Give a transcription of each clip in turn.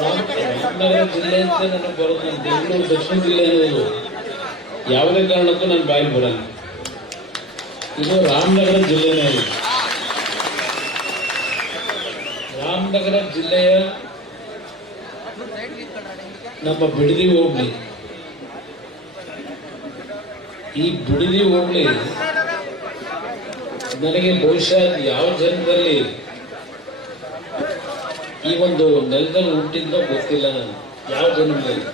ರಾಮನಗರ ಜಿಲ್ಲೆ ಅಂತ ನನಗೆ ಬರೋದು, ನಾನು ಬೆಂಗಳೂರು ದಕ್ಷಿಣ ಜಿಲ್ಲೆ ಅನ್ನೋದು ಯಾವುದೇ ಕಾರಣಕ್ಕೂ ನನ್ನ ಬಾಯಿ ಬರಲ್ಲ. ಇದು ರಾಮನಗರ ಜಿಲ್ಲೆನೇ ಇದೆ. ರಾಮನಗರ ಜಿಲ್ಲೆಯ ನಮ್ಮ ಬಿಡದಿ ಹೋಬಳಿ, ಈ ಬಿಡದಿ ಹೋಬಳಿ ನನಗೆ ಬಹುಶಃ ಯಾವ ಜನ್ಮದಲ್ಲಿ ಈ ಒಂದು ನೆಲದಲ್ಲಿ ಹುಟ್ಟಿದ್ದ ಗೊತ್ತಿಲ್ಲ. ನಾನು ಯಾವ ಜನ್ಮದಲ್ಲಿ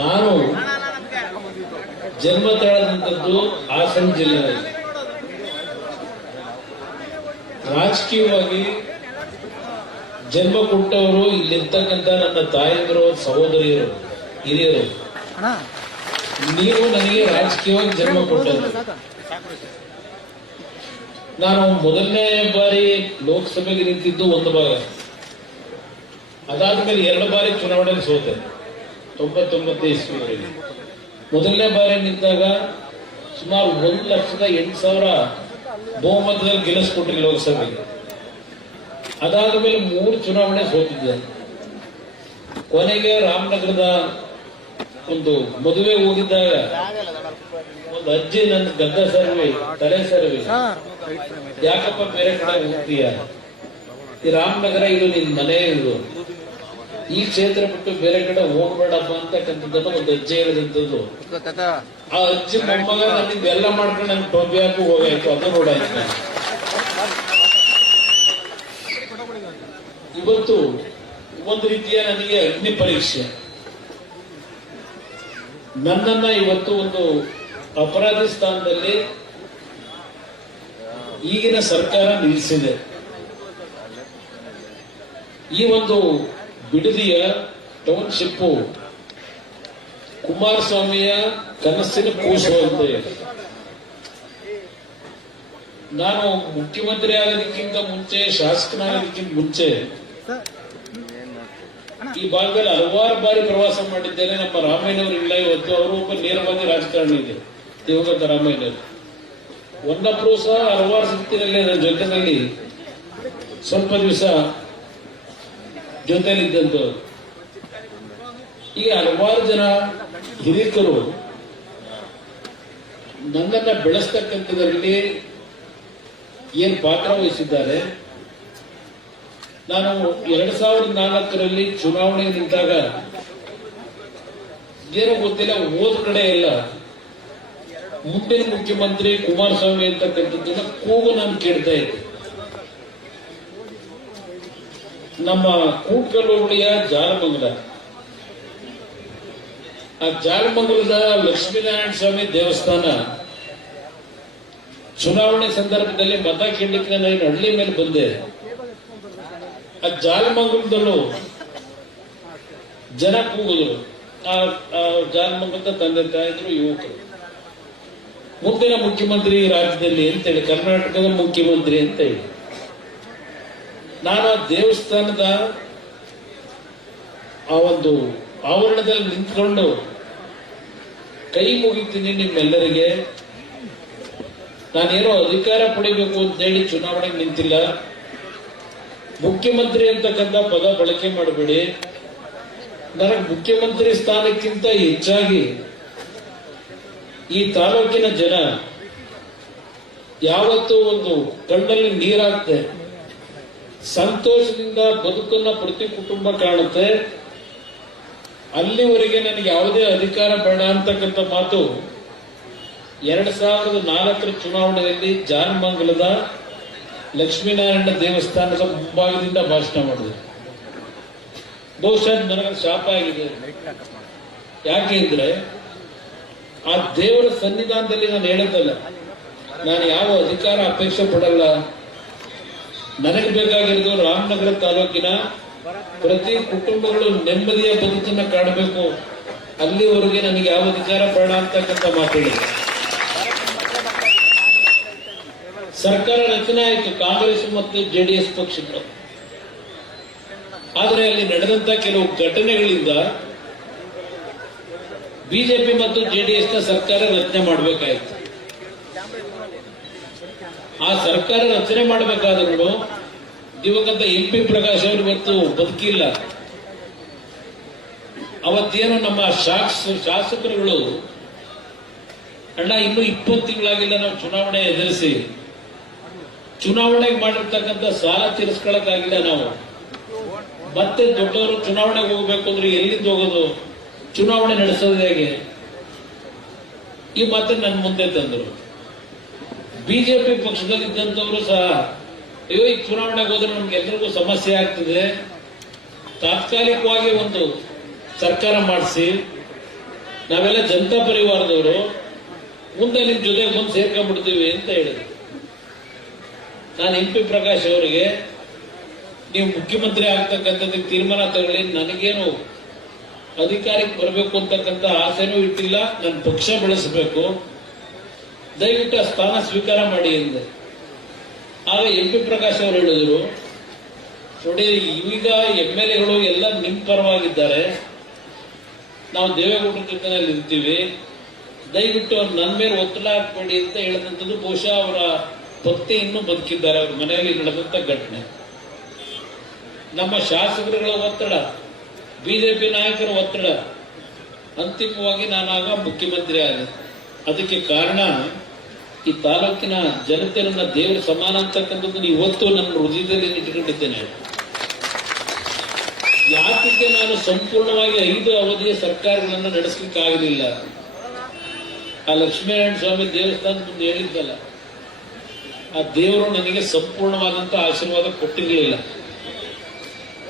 ನಾನು ಜನ್ಮ ತಾಳದಂಥದ್ದು ಹಾಸನ ಜಿಲ್ಲೆಯಲ್ಲಿ. ರಾಜಕೀಯವಾಗಿ ಜನ್ಮ ಕೊಟ್ಟವರು ಇಲ್ಲಿರ್ತಕ್ಕಂಥ ನನ್ನ ತಾಯಂದಿರು, ಸಹೋದರಿಯರು, ಹಿರಿಯರು. ನೀವು ನನಗೆ ರಾಜಕೀಯವಾಗಿ ಜನ್ಮ ಕೊಟ್ಟರು. ನಾನು ಮೊದಲನೇ ಬಾರಿ ಲೋಕಸಭೆಗೆ ನಿಂತಿದ್ದು ಒಂದು ಭಾಗ, ಅದಾದ್ಮೇಲೆ 2 ಬಾರಿ ಚುನಾವಣೆಗೆ ಸೋತೆ 99 ಇಸ್ವಿವರೆಗೆ. ಮೊದಲನೇ ಬಾರಿ ನಿಂತಾಗ ಸುಮಾರು 1,08,000 ಬಹುಮತದಲ್ಲಿ ಗೆಲ್ಲಿಸ್ಕೊಟ್ರಿ ಲೋಕಸಭೆಗೆ. ಅದಾದ ಮೇಲೆ 3 ಚುನಾವಣೆ ಸೋತಿದ್ದೆ. ಕೊನೆಗೆ ರಾಮನಗರದ ಒಂದು ಮದುವೆ ಹೋಗಿದ್ದಾಗ ಒಂದು ಅಜ್ಜಿ ನನ್ನ ಗದ್ದ ಸರ್ವಿ, ತಲೆ ಸರ್ವಿ, ಯಾಕಪ್ಪ ಬೇರೆ ಕಡೆ ಹೋಗ್ತೀಯ, ಈ ರಾಮನಗರ ಇದು ನಿನ್ ಮನೆ, ಇದು ಈ ಕ್ಷೇತ್ರ ಬಿಟ್ಟು ಬೇರೆ ಕಡೆ ಹೋಗ್ಬೇಡಪ್ಪ ಅಂತಕ್ಕಂಥದ್ದನ್ನು ಒಂದು ಅಜ್ಜಿ ಹೇಳಿದಂಥದ್ದು. ಆ ಅಜ್ಜಿ ಮೊಮ್ಮಗ ನನಗೆ ಎಲ್ಲ ಮಾಡ್ಕೊಂಡು ನನ್ ಟೊಬ್ಬಿ ಹಾಕಿ ಹೋಗಾಯ್ತು. ಅದು ನೋಡಾಯ್ತು. ಇವತ್ತು ಒಂದು ರೀತಿಯ ನನಗೆ ಅಗ್ನಿ ಪರೀಕ್ಷೆ. ನನ್ನನ್ನ ಇವತ್ತು ಒಂದು ಅಪರಾಧಿ ಸ್ಥಾನದಲ್ಲಿ ಈಗಿನ ಸರ್ಕಾರ ನಿಲ್ಲಿಸಿದೆ. ಈ ಒಂದು ಬಿಡದಿಯ ಟೌನ್ಶಿಪ್ ಕುಮಾರಸ್ವಾಮಿಯ ಕನಸಿನ ಕೂಸು ಅಂತ ಹೇಳಿ, ನಾನು ಮುಖ್ಯಮಂತ್ರಿ ಆಗೋದಕ್ಕಿಂತ ಮುಂಚೆ, ಶಾಸಕನಾಗೋದಕ್ಕಿಂತ ಮುಂಚೆ ಈ ಭಾಗದಲ್ಲಿ ಹಲವಾರು ಬಾರಿ ಪ್ರವಾಸ ಮಾಡಿದ್ದೇನೆ. ನಮ್ಮ ರಾಮಯ್ಯನವರು ಇಲ್ಲ ಇವತ್ತು, ಅವರು ಒಬ್ಬ ನೇರವಾಗಿ ರಾಜಕಾರಣಿ ಇದೆ, ದಿವಂಗತ ರಾಮಯ್ಯನವರು. ಒಂದೊಬ್ಬರು ಸಹ ಹಲವಾರು ಸುತ್ತಿನಲ್ಲಿ ನನ್ನ ಜೊತೆಯಲ್ಲಿ ಸ್ವಲ್ಪ ದಿವಸ ಜೊತೆಯಲ್ಲಿದ್ದಂಥವ್ರು. ಈಗ ಹಲವಾರು ಜನ ಹಿರಿಕರು ನನ್ನನ್ನ ಬೆಳೆಸ್ತಕ್ಕಂಥದ್ರಲ್ಲಿ ಏನ್ ಪಾತ್ರ ವಹಿಸಿದ್ದಾರೆ. ನಾನು 2004ರಲ್ಲಿ ಚುನಾವಣೆ ನಿಂತಾಗ ಏನೋ ಗೊತ್ತಿಲ್ಲ, ಹೋದ ಕಡೆ ಎಲ್ಲ ಮುಂದಿನ ಮುಖ್ಯಮಂತ್ರಿ ಕುಮಾರಸ್ವಾಮಿ ಅಂತಕ್ಕಂಥದ್ದನ್ನ ಕೂಗು ನಾನು ಕೇಳ್ತಾ ಇದ್ದೆ. ನಮ್ಮ ಕೂಟ್ಕಲ್ ಹೋಬಳಿಯ ಜಾಲಮಂಗಲ, ಆ ಜಾಲಮಂಗಲದ ಲಕ್ಷ್ಮೀನಾರಾಯಣ ಸ್ವಾಮಿ ದೇವಸ್ಥಾನ ಚುನಾವಣೆ ಸಂದರ್ಭದಲ್ಲಿ ಮತ ಕೇಳಲಿಕ್ಕೆ ನಾನು ಹಳ್ಳಿ ಮೇಲೆ ಬಂದೆ. ಆ ಜಾಲಮಂಗಲದಲ್ಲೂ ಜನ ಕೂಗಿದ್ರು. ಆ ಜಾಲಮಂಗಲದ ತಂದೆ ತಾಯಿದ್ರು, ಯುವಕರು, ಮುಂದಿನ ಮುಖ್ಯಮಂತ್ರಿ ರಾಜ್ಯದಲ್ಲಿ ಅಂತೇಳಿ, ಕರ್ನಾಟಕದ ಮುಖ್ಯಮಂತ್ರಿ ಅಂತ ಹೇಳಿ. ನಾನು ದೇವಸ್ಥಾನದ ಆ ಒಂದು ಆವರಣದಲ್ಲಿ ನಿಂತ್ಕೊಂಡು ಕೈ ಮುಗಿತೀನಿ ನಿಮ್ಮೆಲ್ಲರಿಗೆ. ನಾನೇನೋ ಅಧಿಕಾರ ಪಡಿಬೇಕು ಅಂತ ಹೇಳಿ ಚುನಾವಣೆಗೆ ನಿಂತಿಲ್ಲ. ಮುಖ್ಯಮಂತ್ರಿ ಅಂತಕ್ಕಂಥ ಪದ ಬಳಕೆ ಮಾಡಬೇಡಿ. ನನಗೆ ಮುಖ್ಯಮಂತ್ರಿ ಸ್ಥಾನಕ್ಕಿಂತ ಹೆಚ್ಚಾಗಿ ಈ ತಾಲೂಕಿನ ಜನ ಯಾವತ್ತೂ ಒಂದು ಕಣ್ಣಲ್ಲಿ ನೀರಾಗ್ತೆ, ಸಂತೋಷದಿಂದ ಬದುಕನ್ನ ಪ್ರತಿ ಕುಟುಂಬ ಕಾಣುತ್ತೆ. ಅಲ್ಲಿವರೆಗೆ ನನಗೆ ಯಾವುದೇ ಅಧಿಕಾರ ಬೇಡ ಅಂತಕ್ಕಂಥ ಮಾತು 2004ರ ಚುನಾವಣೆಯಲ್ಲಿ ಜಾಲಮಂಗಲದ ಲಕ್ಷ್ಮೀನಾರಾಯಣ ದೇವಸ್ಥಾನದ ಮುಂಭಾಗದಿಂದ ಭಾಷಣ ಮಾಡಿದೆ. ಬಹುಶಃ ನನಗೆ ಶಾಪ ಆಗಿದೆ. ಯಾಕೆ ಅಂದ್ರೆ ಆ ದೇವರ ಸನ್ನಿಧಾನದಲ್ಲಿ ನಾನು ಹೇಳೋದಲ್ಲ, ನಾನು ಯಾವ ಅಧಿಕಾರ ಅಪೇಕ್ಷೆ ಪಡಲ್ಲ. ನನಗೆ ಬೇಕಾಗಿರೋದು ರಾಮನಗರ ತಾಲೂಕಿನ ಪ್ರತಿ ಕುಟುಂಬಗಳು ನೆಮ್ಮದಿಯ ಬದುಕನ್ನ ಕಾಣಬೇಕು. ಅಲ್ಲಿವರೆಗೆ ನನಗೆ ಯಾವ ಅಧಿಕಾರ ಬೇಡ ಅಂತಕ್ಕಂಥ ಮಾತಾಡಿದೆ. ಸರ್ಕಾರ ರಚನೆ ಆಯಿತು ಕಾಂಗ್ರೆಸ್ ಮತ್ತು ಜೆಡಿಎಸ್ ಪಕ್ಷಗಳು. ಆದರೆ ಅಲ್ಲಿ ನಡೆದಂತ ಕೆಲವು ಘಟನೆಗಳಿಂದ ಬಿಜೆಪಿ ಮತ್ತು ಜೆಡಿಎಸ್ ನ ಸರ್ಕಾರ ರಚನೆ ಮಾಡಬೇಕಾಯಿತು. ಆ ಸರ್ಕಾರ ರಚನೆ ಮಾಡಬೇಕಾದ್ರೂ ದಿವಂಗತ MP ಪ್ರಕಾಶ್ ಅವರು ಇವತ್ತು ಬದುಕಿಲ್ಲ. ಅವತ್ತೇನು ನಮ್ಮ ಶಾಸಕರುಗಳು ಅಣ್ಣ ಇನ್ನೂ 20 ತಿಂಗಳಾಗಿಲ್ಲ ನಾವು ಚುನಾವಣೆ ಎದುರಿಸಿ, ಚುನಾವಣೆಗೆ ಮಾಡಿರ್ತಕ್ಕಂಥ ಸಾಲ ತೀರಿಸ್ಕೊಳ್ಳಕ್ಕಾಗಿಲ್ಲ ನಾವು, ಮತ್ತೆ ದೊಡ್ಡವರು ಚುನಾವಣೆಗೆ ಹೋಗ್ಬೇಕು ಅಂದ್ರೆ ಎಲ್ಲಿಂದ ಹೋಗೋದು, ಚುನಾವಣೆ ನಡೆಸೋದು ಹೇಗೆ, ಈ ಮಾತನ್ನು ನನ್ನ ಮುಂದೆ ತಂದರು. ಬಿಜೆಪಿ ಪಕ್ಷದಲ್ಲಿದ್ದಂಥವರು ಸಹ ಅಯ್ಯೋ ಈ ಚುನಾವಣೆಗೆ ಹೋದ್ರೆ ನಮ್ಗೆ ಎಲ್ರಿಗೂ ಸಮಸ್ಯೆ ಆಗ್ತದೆ, ತಾತ್ಕಾಲಿಕವಾಗಿ ಒಂದು ಸರ್ಕಾರ ಮಾಡಿಸಿ, ನಾವೆಲ್ಲ ಜನತಾ ಪರಿವಾರದವರು ಮುಂದೆ ನಿಮ್ ಜೊತೆಗೆ ಬಂದು ಸೇರ್ಕೊಂಡ್ಬಿಡ್ತೀವಿ ಅಂತ ಹೇಳಿದ್ರು. ನಾನು MP ಪ್ರಕಾಶ್ ಅವರಿಗೆ ನೀವು ಮುಖ್ಯಮಂತ್ರಿ ಆಗ್ತಕ್ಕಂಥದ್ದಕ್ಕೆ ತೀರ್ಮಾನ ತಗೊಳ್ಳಿ, ನನಗೇನು ಅಧಿಕಾರಕ್ಕೆ ಬರಬೇಕು ಅಂತಕ್ಕಂಥ ಆಸೆನೂ ಇಟ್ಟಿಲ್ಲ, ನನ್ನ ಪಕ್ಷ ಬೆಳೆಸಬೇಕು, ದಯವಿಟ್ಟು ಆ ಸ್ಥಾನ ಸ್ವೀಕಾರ ಮಾಡಿ ಎಂದೆ. ಆಗ MP ಪ್ರಕಾಶ್ ಅವರು ಹೇಳಿದ್ರು, ನೋಡಿ ಈಗ MLAಗಳು ಎಲ್ಲ ನಿಮ್ ಪರವಾಗಿದ್ದಾರೆ, ನಾವು ದೇವೇಗೌಡರ ಜೊತೆನಲ್ಲಿ ಇರ್ತೀವಿ, ದಯವಿಟ್ಟು ಅವ್ರು ನನ್ನ ಮೇಲೆ ಒತ್ತಡ ಹಾಕಬೇಡಿ ಅಂತ ಹೇಳಿದಂಥದ್ದು. ಬಹುಶಃ ಅವರ ಭಕ್ತಿ ಇನ್ನೂ ಬದುಕಿದ್ದಾರೆ, ಅವ್ರ ಮನೆಯಲ್ಲಿ ನಡೆದಂತ ಘಟನೆ. ನಮ್ಮ ಶಾಸಕರುಗಳ ಒತ್ತಡ, ಬಿಜೆಪಿ ನಾಯಕರ ಒತ್ತಡ, ಅಂತಿಮವಾಗಿ ನಾನಾಗ ಮುಖ್ಯಮಂತ್ರಿ ಆದ. ಅದಕ್ಕೆ ಕಾರಣ ಈ ತಾಲೂಕಿನ ಜನತೆ ನನ್ನ ದೇವರ ಸಮಾನ ಅಂತಕ್ಕಂಥದ್ದನ್ನು ಇವತ್ತು ನನ್ನ ಹೃದಯದಲ್ಲಿ ಇಟ್ಟುಕೊಂಡಿದ್ದೇನೆ. ಯಾಕೆ ನಾನು ಸಂಪೂರ್ಣವಾಗಿ 5 ಅವಧಿಯ ಸರ್ಕಾರಗಳನ್ನು ನಡೆಸಲಿಕ್ಕೆ ಆಗಲಿಲ್ಲ. ಆ ಲಕ್ಷ್ಮೀನಾರಾಯಣ ಸ್ವಾಮಿ ದೇವಸ್ಥಾನ ಮುಂದೆ ಹೇಳಿದ್ದಲ್ಲ, ಆ ದೇವರು ನನಗೆ ಸಂಪೂರ್ಣವಾದಂತ ಆಶೀರ್ವಾದ ಕೊಟ್ಟಿರಲಿಲ್ಲ.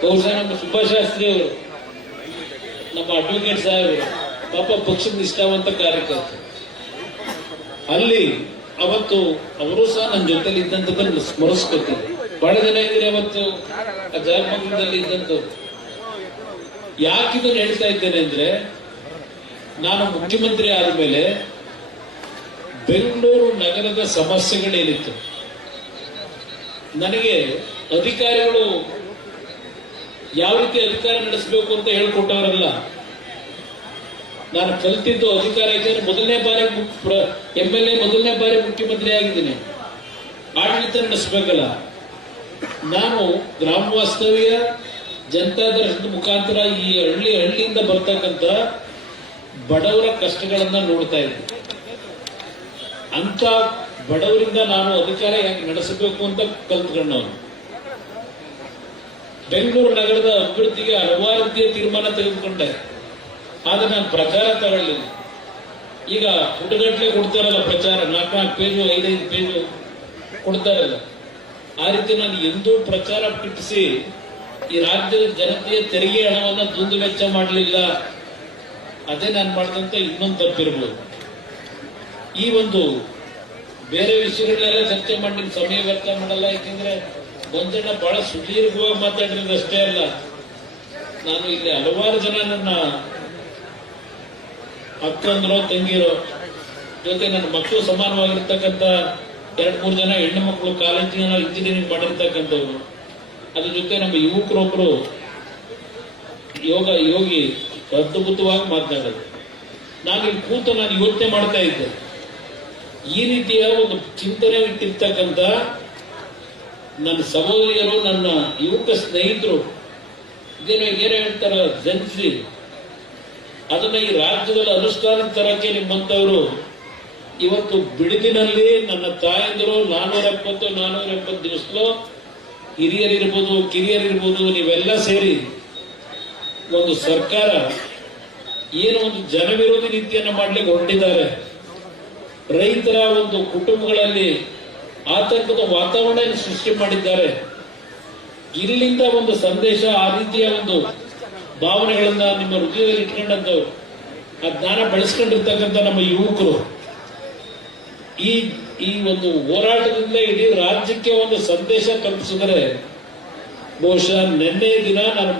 ಬಹುಶಃ ನಮ್ಮ ಸುಭಾಷ್ ಶಾಸ್ತ್ರಿ ಅವರು, ನಮ್ಮ ಅಡ್ವೊಕೇಟ್ ಸಾಹೇಬರು ಪಾಪ ಪಕ್ಷದ ನಿಷ್ಠಾವಂತ ಕಾರ್ಯಕರ್ತರು, ಅಲ್ಲಿ ಅವತ್ತು ಅವರು ಸಹ ನನ್ನ ಜೊತೆಲಿ ಇದ್ದಂಥದ್ದನ್ನು ಸ್ಮರಿಸ್ಕೊತೀನಿ. ಬಹಳ ಜನ ಇದ್ರೆ ಅವತ್ತು ಆ ಜಾಗಮಂಗಲದಲ್ಲಿ ಇದ್ದಂಥವ್ರು. ಯಾಕಿದನ್ನು ಹೇಳ್ತಾ ಇದ್ದೇನೆ ಅಂದ್ರೆ, ನಾನು ಮುಖ್ಯಮಂತ್ರಿ ಆದ ಮೇಲೆ ಬೆಂಗಳೂರು ನಗರದ ಸಮಸ್ಯೆಗಳೇನಿತ್ತು, ನನಗೆ ಅಧಿಕಾರಿಗಳು ಯಾವ ರೀತಿ ಅಧಿಕಾರ ನಡೆಸಬೇಕು ಅಂತ ಹೇಳ್ಕೊಟ್ಟವರಲ್ಲ. ನಾನು ಕಲ್ತಿದ್ದು ಅಧಿಕಾರ ಇದ್ದರೆ ಮೊದಲನೇ ಬಾರಿ MLA, ಮೊದಲನೇ ಬಾರಿ ಮುಖ್ಯಮಂತ್ರಿ ಆಗಿದ್ದೀನಿ. ಆಡಳಿತ ನಡೆಸಬೇಕಲ್ಲ. ನಾನು ಗ್ರಾಮ ವಾಸ್ತವ್ಯ, ಜನತಾ ದರ್ಶನದ ಮುಖಾಂತರ ಈ ಹಳ್ಳಿಯಿಂದ ಬರ್ತಕ್ಕಂಥ ಬಡವರ ಕಷ್ಟಗಳನ್ನ ನೋಡ್ತಾ ಇದ್ದೆ. ಅಂತ ಬಡವರಿಂದ ನಾನು ಅಧಿಕಾರ ಹೇಗೆ ನಡೆಸಬೇಕು ಅಂತ ಕಲ್ತ್ಕೊಂಡವನು. ಬೆಂಗಳೂರು ನಗರದ ಅಭಿವೃದ್ಧಿಗೆ ಹಲವಾರು ರೀತಿಯ ತೀರ್ಮಾನ ತೆಗೆದುಕೊಂಡೆ, ಆದ್ರೆ ನಾನು ಪ್ರಚಾರ ತಗೊಳ್ಳಿಲ್ಲ. ಈಗ ಪುಟಗಟ್ಟಲೆ ಕೊಡ್ತಾರಲ್ಲ ಪ್ರಚಾರ, 4 ಪೇಜು 5 ಪೇಜು ಕೊಡ್ತಾರಲ್ಲ, ಆ ರೀತಿ ನಾನು ಎಂದೂ ಪ್ರಚಾರ ಪಿಟ್ಟಿಸಿ ಈ ರಾಜ್ಯದ ಜನತೆಯ ತೆರಿಗೆ ಹಣವನ್ನು ದುಂದು ವೆಚ್ಚ ಮಾಡಲಿಲ್ಲ. ಅದೇ ನಾನು ಮಾಡಿದಂತ ಇನ್ನೊಂದು ತಪ್ಪಿರ್ಬೋದು. ಈ ಒಂದು ಬೇರೆ ವಿಷಯಗಳನ್ನೆಲ್ಲ ಚರ್ಚೆ ಮಾಡಿ ನಿಮ್ ಸಮಯ ವ್ಯರ್ಥ ಮಾಡಲ್ಲ. ಯಾಕೆಂದ್ರೆ ಒಂದೆಲ್ಲ ಬಹಳ ಸುದೀರ್ಘವಾಗಿ ಮಾತಾಡಿರೋದು ಅಷ್ಟೇ ಅಲ್ಲ, ನಾನು ಇಲ್ಲಿ ಹಲವಾರು ಜನ ನನ್ನ ಅಕ್ಕಂದ್ರೋ ತಂಗಿರೋ ಜೊತೆ ನನ್ನ ಮಕ್ಕಳು ಸಮಾನವಾಗಿರ್ತಕ್ಕಂಥ 2-3 ಜನ ಹೆಣ್ಣು ಮಕ್ಕಳು ಕಾಲೇಜಿನ ಇಂಜಿನಿಯರಿಂಗ್ ಮಾಡಿರ್ತಕ್ಕಂಥವ್ರು, ಅದ್ರ ಜೊತೆ ನಮ್ಮ ಯುವಕರೊಬ್ರು ಯೋಗಿ ಅದ್ಭುತವಾಗಿ ಮಾತನಾಡೋದು. ನಾನು ಇಲ್ಲಿ ಕೂತು ನಾನು ಯೋಚನೆ ಮಾಡ್ತಾ ಇದ್ದೆ, ಈ ರೀತಿಯ ಒಂದು ಚಿಂತನೆ ಇಟ್ಟಿರ್ತಕ್ಕಂಥ ನನ್ನ ಸಹೋದರಿಯರು, ನನ್ನ ಯುವಕ ಸ್ನೇಹಿತರು ಏನೋ ಹೇಳ್ತಾರ ಜನಿಸಿ ಅದನ್ನ ಈ ರಾಜ್ಯದಲ್ಲಿ ಅನುಷ್ಠಾನ ತರಕ್ಕೆ ನಿಮ್ಮಂತವರು ಇವತ್ತು ಬಿಡುದಿನಲ್ಲಿ ನನ್ನ ತಾಯಂದಿರು 470 ದಿವಸಲು ಹಿರಿಯರಿರ್ಬೋದು ಕಿರಿಯರಿರ್ಬೋದು ನೀವೆಲ್ಲ ಸೇರಿ ಒಂದು ಸರ್ಕಾರ ಏನು ಒಂದು ಜನವಿರೋಧಿ ನೀತಿಯನ್ನು ಮಾಡ್ಲಿಕ್ಕೆ ಹೊರಟಿದ್ದಾರೆ. ರೈತರ ಒಂದು ಕುಟುಂಬಗಳಲ್ಲಿ ಆತಂಕದ ವಾತಾವರಣ ಸೃಷ್ಟಿ ಮಾಡಿದ್ದಾರೆ. ಇಲ್ಲಿಂದ ಒಂದು ಸಂದೇಶ, ಆ ರೀತಿಯ ಒಂದು ಭಾವನೆಗಳನ್ನ ನಿಮ್ಮ ಹೃದಯದಲ್ಲಿ ಇಟ್ಕೊಂಡಂತವ್ರು, ಆ ಜ್ಞಾನ ಬೆಳೆಸ್ಕೊಂಡಿರ್ತಕ್ಕಂಥ ನಮ್ಮ ಯುವಕರು ಈ ಒಂದು ಹೋರಾಟದಿಂದ ಇಡೀ ರಾಜ್ಯಕ್ಕೆ ಒಂದು ಸಂದೇಶ ತಲುಪಿಸಿದರೆ, ಬಹುಶಃ ನಿನ್ನೆ ದಿನ ನಾನು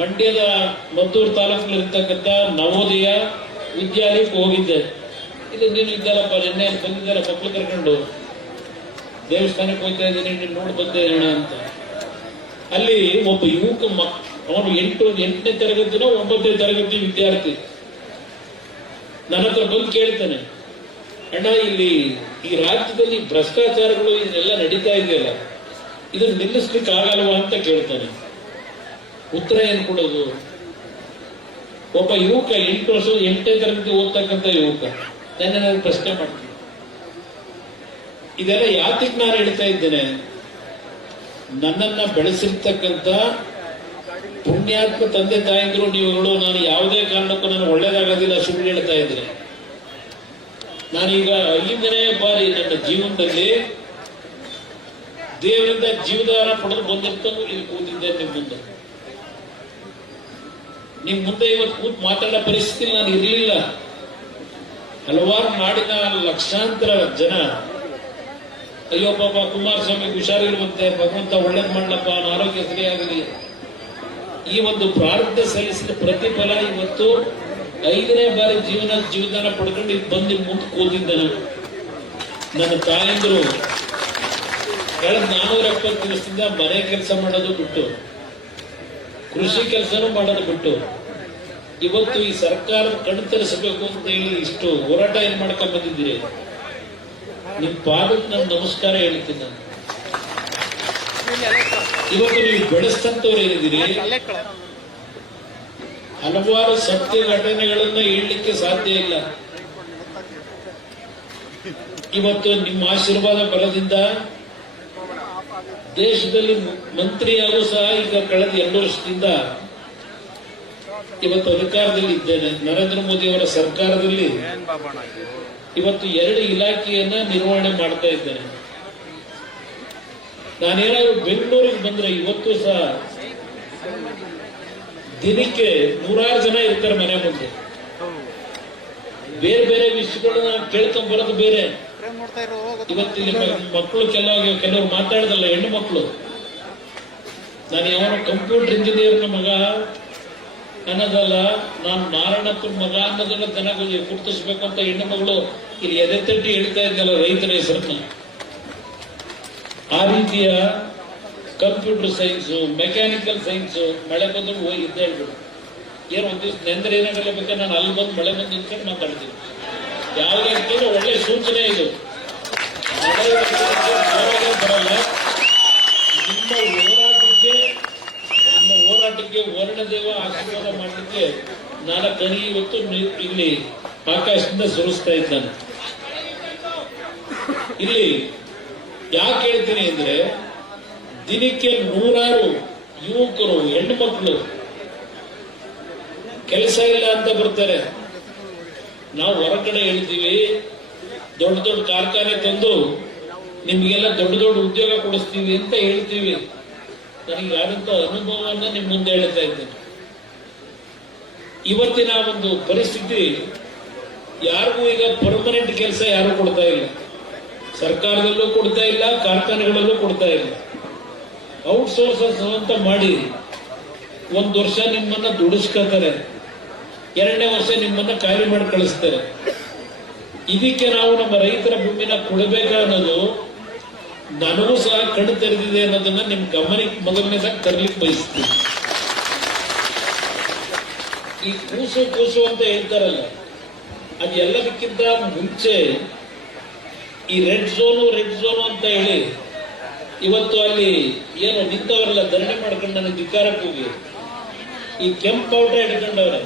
ಮಂಡ್ಯದ ಮದ್ದೂರು ತಾಲೂಕಿನಲ್ಲಿರ್ತಕ್ಕಂಥ ನವೋದಯ ವಿದ್ಯಾಲಯಕ್ಕೆ ಹೋಗಿದ್ದೆ. ಇದು ನೀನು ಇದ್ದಲ್ಲಪ್ಪ, ನಿನ್ನೆ ಬಂದಿದ್ದಲ್ಲ ಮಕ್ಕಳು ಕರ್ಕೊಂಡು ದೇವಸ್ಥಾನಕ್ಕೆ ಹೋಗ್ತಾ ಇದ್ದೀನಿ, ನೀನು ನೋಡಿ ಬಂದೆ ಅಣ್ಣ ಅಂತ. ಅಲ್ಲಿ ಒಬ್ಬ ಯುವಕ ಅವನು 8ನೇ ತರಗತಿನೋ 9ನೇ ತರಗತಿ ವಿದ್ಯಾರ್ಥಿ ನನ್ನ ಹತ್ರ ಬಂದು ಕೇಳ್ತಾನೆ, ಅಣ್ಣ ಇಲ್ಲಿ ಈ ರಾಜ್ಯದಲ್ಲಿ ಭ್ರಷ್ಟಾಚಾರಗಳು ಇದೆಲ್ಲ ನಡೀತಾ ಇದೆಯಲ್ಲ, ಇದನ್ನು ನಿಲ್ಲಿಸ್ಲಿಕ್ಕೆ ಆಗಲ್ವಾ ಅಂತ ಕೇಳ್ತಾನೆ. ಉತ್ತರ ಏನು ಕೊಡೋದು? ಒಬ್ಬ ಯುವಕ 8 ವರ್ಷ 8ನೇ ತರಗತಿ ಓದ್ತಕ್ಕಂಥ ಯುವಕ ನಾನು ಪ್ರಶ್ನೆ ಮಾಡ್ತೀನಿ. ಇದೆಲ್ಲ ಯಾತಿಗೆ ನಾನು ಹೇಳ್ತಾ ಇದ್ದೇನೆ? ನನ್ನನ್ನ ಬೆಳೆಸಿರ್ತಕ್ಕಂಥ ಪುಣ್ಯಾತ್ಮ ತಂದೆ ತಾಯಿದ್ರು ನೀವುಗಳು ನಾನು ಯಾವುದೇ ಕಾರಣಕ್ಕೂ ನಾನು ಒಳ್ಳೇದಾಗೋದಿಲ್ಲ ಸುಳ್ಳು ಹೇಳ್ತಾ ಇದ್ರೆ. ನಾನೀಗ 5ನೇ ಬಾರಿ ನನ್ನ ಜೀವನದಲ್ಲಿ ದೇವರಿಂದ ಜೀವದಾನ ಪಡೆದು ಬಂದಿರ್ತಾನು ಇಲ್ಲಿ ಕೂತಿದ್ದೇನೆ ನಿಮ್ ಮುಂದೆ ಇವತ್ತು ಕೂತ್ ಮಾತಾಡೋ ಪರಿಸ್ಥಿತಿ ನಾನು ಇರಲಿಲ್ಲ. ಹಲವಾರು ನಾಡಿನ ಲಕ್ಷಾಂತರ ಜನ ಅಯ್ಯೋ ಪಾಪ ಕುಮಾರಸ್ವಾಮಿ ಹುಷಾರಿರುವಂತೆ, ಭಗವಂತ ಒಳ್ಳೇದ್ ಮಾಡಲಪ್ಪ, ಆರೋಗ್ಯ ಸರಿಯಾಗಲಿ, ಈ ಒಂದು ಪ್ರಾರ್ಥನೆ ಸಲ್ಲಿಸಿದ ಪ್ರತಿಫಲ ಇವತ್ತು 5ನೇ ಬಾರಿ ಜೀವದಾನ ಪಡ್ಕೊಂಡು ಇಲ್ಲಿ ಬಂದು ಮುಂದೆ ಕೂತಿದ್ದೆ. ನನ್ನ ತಾಯಂದ್ರು ಕಳೆದ 470 ದಿವಸದಿಂದ ಮನೆ ಕೆಲಸ ಮಾಡೋದು ಬಿಟ್ಟು, ಕೃಷಿ ಕೆಲಸನೂ ಮಾಡೋದು ಬಿಟ್ಟು, ಇವತ್ತು ಈ ಸರ್ಕಾರ ಕಣ್ತರಿಸಬೇಕು ಅಂತ ಹೇಳಿ ಇಷ್ಟು ಹೋರಾಟ ಏನ್ ಮಾಡ್ಕೊಂಡ್ ಬಂದಿದ್ದೀರಿ. ನಿಮ್ ಪಾದಕ್ಕೆ ನಾನು ನಮಸ್ಕಾರ ಹೇಳ್ತೀನಿ. ನಾನು ಇವತ್ತು ನೀವು ಬೆಳೆಸ್ತಂತವ್ರು ಏನಿದ್ದೀರಿ, ಹಲವಾರು ಸತ್ಯ ಘಟನೆಗಳನ್ನ ಹೇಳಲಿಕ್ಕೆ ಸಾಧ್ಯ ಇಲ್ಲ. ಇವತ್ತು ನಿಮ್ಮ ಆಶೀರ್ವಾದ ಬಲದಿಂದ ದೇಶದಲ್ಲಿ ಮಂತ್ರಿಯಾಗೂ ಸಹ ಈಗ ಕಳೆದ 2 ವರ್ಷದಿಂದ ಇವತ್ತು ಅಧಿಕಾರದಲ್ಲಿ ಇದ್ದೇನೆ. ನರೇಂದ್ರ ಮೋದಿ ಅವರ ಸರ್ಕಾರದಲ್ಲಿ ಇವತ್ತು 2 ಇಲಾಖೆಯನ್ನ ನಿರ್ವಹಣೆ ಮಾಡ್ತಾ ಇದ್ದೇನೆ. ನಾನೇನಾದ್ರು ಬೆಂಗಳೂರಿಗೆ ಬಂದ್ರೆ ಇವತ್ತು ಸಹ ದಿನಕ್ಕೆ 100 ಜನ ಇರ್ತಾರೆ ಮನೆ ಮುಂದೆ. ಬೇರೆ ಬೇರೆ ವಿಷಯಗಳನ್ನ ಕೇಳ್ಕೊಂಡ್ ಬರೋದು ಬೇರೆ. ಇವತ್ತಿನ ಮಕ್ಕಳು ಕೆಲವರು ಮಾತಾಡದಲ್ಲ, ಹೆಣ್ಣು ಮಕ್ಕಳು, ನಾನು ಯಾವನು ಕಂಪ್ಯೂಟರ್ ಇಂಜಿನಿಯರ್ನ ಮಗ ಅನ್ನೋದಲ್ಲ, ನಾನು ನಾರಾಯಣಪ್ಪನ ಮಗ ಅನ್ನೋದನ್ನ ಚೆನ್ನಾಗಿ ಗುರುತಿಸ್ಬೇಕು ಅಂತ ಹೆಣ್ಣು ಮಗಳು ಇಲ್ಲಿ ಎದೆ ತಟ್ಟಿ ಹೇಳ್ತಾ ಇದ್ದಲ್ಲ ರೈತರ ಹೆಸರನ್ನ. ಆ ರೀತಿಯ ಕಂಪ್ಯೂಟರ್ ಸೈನ್ಸು, ಮೆಕ್ಯಾನಿಕಲ್ ಸೈನ್ಸು, ಮಳೆ ಬಂದು ಇದ್ದ ಹೇಳ್ಬಿಡು. ಏನು ಒಂದ್ ದಿವ್ಸ ನೆಂದ್ರೆ ಏನಾಗಲ್ಲ ಬೇಕಾದ್ರೆ ನಾನು ಅಲ್ಲಿ ಬಂದು ಮಳೆ ಬಂದು ನಿಂತ್ಕೊಂಡು ಮಾತಾಡ್ತೀನಿ. ಯಾವುದೇ ಒಳ್ಳೆ ಸೂಚನೆ ಇದು. ಬರಲ್ಲ. ನಿಮ್ಮ ಹೋರಾಟಕ್ಕೆ ವರ್ಣದೇವ ಆಶೀರ್ವಾದ ಮಾಡಲಿಕ್ಕೆ 4 ಹನಿ ಇವತ್ತು ಇಲ್ಲಿ ಆಕಾಶದಿಂದ ಸುರಿಸ್ತಾ ಇದ್ದಾನೆ. ಇಲ್ಲಿ ಯಾಕೆ ಹೇಳ್ತೀನಿ ಅಂದ್ರೆ, ದಿನಕ್ಕೆ 100 ಯುವಕರು, ಹೆಣ್ಣು ಮಕ್ಕಳು ಕೆಲಸ ಇಲ್ಲ ಅಂತ ಬರ್ತಾರೆ. ನಾವು ಹೊರಗಡೆ ಹೇಳ್ತೀವಿ, ದೊಡ್ಡ ದೊಡ್ಡ ಕಾರ್ಖಾನೆ ತಂದು ನಿಮ್ಗೆಲ್ಲ ದೊಡ್ಡ ದೊಡ್ಡ ಉದ್ಯೋಗ ಕೊಡಿಸ್ತೀವಿ ಅಂತ ಹೇಳ್ತೀವಿ. ನನಗೆ ಆದಂತ ಅನುಭವವನ್ನ ನಿಮ್ ಮುಂದೆ ಹೇಳ್ತಾ ಇದ್ದೇನೆ. ಇವತ್ತಿನ ಒಂದು ಪರಿಸ್ಥಿತಿ, ಯಾರಿಗೂ ಈಗ ಪರ್ಮನೆಂಟ್ ಕೆಲಸ ಯಾರು ಕೊಡ್ತಾ ಇಲ್ಲ. ಸರ್ಕಾರದಲ್ಲೂ ಕೊಡ್ತಾ ಇಲ್ಲ, ಕಾರ್ಖಾನೆಗಳಲ್ಲೂ ಕೊಡ್ತಾ ಇಲ್ಲ. ಔಟ್ಸೋರ್ಸಸ್ ಅಂತ ಮಾಡಿ 1 ವರ್ಷ ನಿಮ್ಮನ್ನ ದುಡಿಸ್ಕೊತಾರೆ, 2ನೇ ವರ್ಷ ನಿಮ್ಮನ್ನ ಖಾಲಿ ಮಾಡಿ ಕಳಿಸ್ತಾರೆ. ಇದಕ್ಕೆ ನಾವು ನಮ್ಮ ರೈತರ ಭೂಮಿನ ಕೊಡಬೇಕು ಅನ್ನೋದು ನನಗೂ ಸಹ ಕಣ್ಣು ತೆರೆದಿದೆ ಅನ್ನೋದನ್ನ ನಿಮ್ ಗಮನಕ್ಕೆ ಮೊದಲನೇದಾಗಿ ತರಲಿಕ್ಕೆ ಬಯಸ್ತೀನಿ. ಈ ಕೂಸು ಅಂತ ಹೇಳ್ತಾರಲ್ಲ, ಅದು ಎಲ್ಲದಕ್ಕಿಂತ ಮುಂಚೆ ಈ ರೆಡ್ ಝೋನು ಅಂತ ಹೇಳಿ ಇವತ್ತು ಅಲ್ಲಿ ಏನು ನಿಂತವರೆಲ್ಲ ಧರಣಿ ಮಾಡ್ಕೊಂಡು ನನಗೆ ಧಿಕ್ಕಾರಕ್ಕೆ ಹೋಗಿ ಈ ಕೆಂಪು ಪೌಡರ್ ಹಿಡ್ಕೊಂಡವ್ರೆ.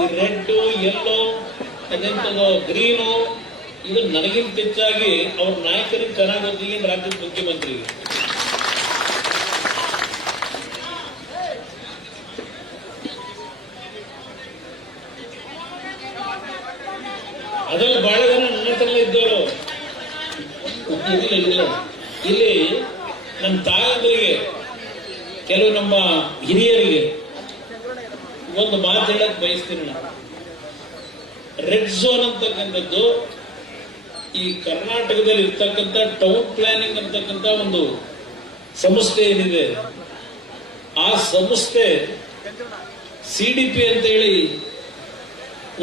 ಈ ರೆಡ್, ಯೆಲ್ಲೋ, ಅದೆಂತದೋ ಗ್ರೀನು, ಇದು ನನಗಿಂತ ಹೆಚ್ಚಾಗಿ ಅವ್ರ ನಾಯಕರಿಗೆ ಚೆನ್ನಾಗಿ ಗೊತ್ತಿಗೆ ರಾಜ್ಯದ ಮುಖ್ಯಮಂತ್ರಿಗೆ. ಅದ್ರಲ್ಲಿ ಬಹಳ ಜನ ನನ್ನ ಹತ್ರಲ್ಲೇ ಇದ್ದವರು. ಇಲ್ಲ ಇಲ್ಲಿ ನನ್ನ ತಾಯಂದ್ರಿಗೆ, ಕೆಲವು ನಮ್ಮ ಹಿರಿಯರಿಗೆ ಒಂದು ಮಾತು ಹೇಳಕ್ ಬಯಸ್ತೀನಿ ನಾನು. ರೆಡ್ ಝೋನ್ ಅಂತಕ್ಕಂಥದ್ದು ಈ ಕರ್ನಾಟಕದಲ್ಲಿ ಇರ್ತಕ್ಕಂಥ ಟೌನ್ ಪ್ಲಾನಿಂಗ್ ಅಂತಕ್ಕಂಥ ಒಂದು ಸಂಸ್ಥೆ ಏನಿದೆ, ಆ ಸಂಸ್ಥೆ CDP ಅಂತ ಹೇಳಿ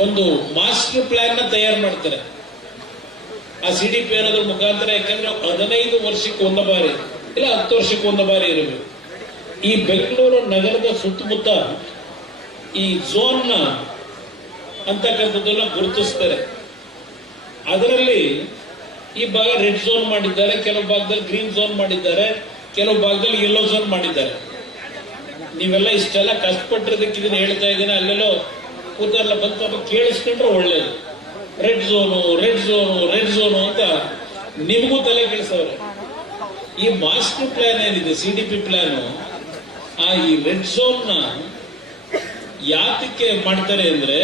ಒಂದು ಮಾಸ್ಟರ್ ಪ್ಲಾನ್ ನ ತಯಾರು ಮಾಡ್ತಾರೆ. ಆ CDP ಅನ್ನೋದ್ರ ಮುಖಾಂತರ, ಯಾಕಂದ್ರೆ 15 ವರ್ಷಕ್ಕೆ ಒಂದು ಬಾರಿ ಇಲ್ಲ 10 ವರ್ಷಕ್ಕೆ ಒಂದು ಬಾರಿ ಇರಬೇಕು. ಈ ಬೆಂಗಳೂರು ನಗರದ ಸುತ್ತಮುತ್ತ ಈ ಝೋನ್ ನ ಅಂತಕ್ಕಂಥದ್ದನ್ನ ಗುರುತಿಸ್ತಾರೆ. ಅದರಲ್ಲಿ ಈ ಭಾಗ ರೆಡ್ ಝೋನ್ ಮಾಡಿದ್ದಾರೆ, ಕೆಲವು ಭಾಗದಲ್ಲಿ ಗ್ರೀನ್ ಝೋನ್ ಮಾಡಿದ್ದಾರೆ, ಕೆಲವು ಭಾಗದಲ್ಲಿ ಯೆಲ್ಲೋ ಝೋನ್ ಮಾಡಿದ್ದಾರೆ. ನೀವೆಲ್ಲ ಇಷ್ಟೆಲ್ಲ ಕಷ್ಟಪಟ್ಟಿರೋದಕ್ಕೆ ಇದನ್ನ ಹೇಳ್ತಾ ಇದ್ದೀನಿ. ಅಲ್ಲೆಲ್ಲೋ ಕೂತಲ್ಲ ಬಂದು ಕೇಳಿಸ್ಕೊಂಡ್ರೆ ಒಳ್ಳೇದು. Red zone red zone red zone ಅಂತ ನಿಮಗೂ ತಲೆ ಕೆಡಿಸವ್ರೆ. ಈ ಮಾಸ್ಟರ್ ಪ್ಲಾನ್ ಏನಿದೆ, CDP ಪ್ಲಾನ್, ಈ ರೆಡ್ ಝೋನ್ ನ ಯಾತಕ್ಕೆ ಮಾಡ್ತಾರೆ ಅಂದ್ರೆ,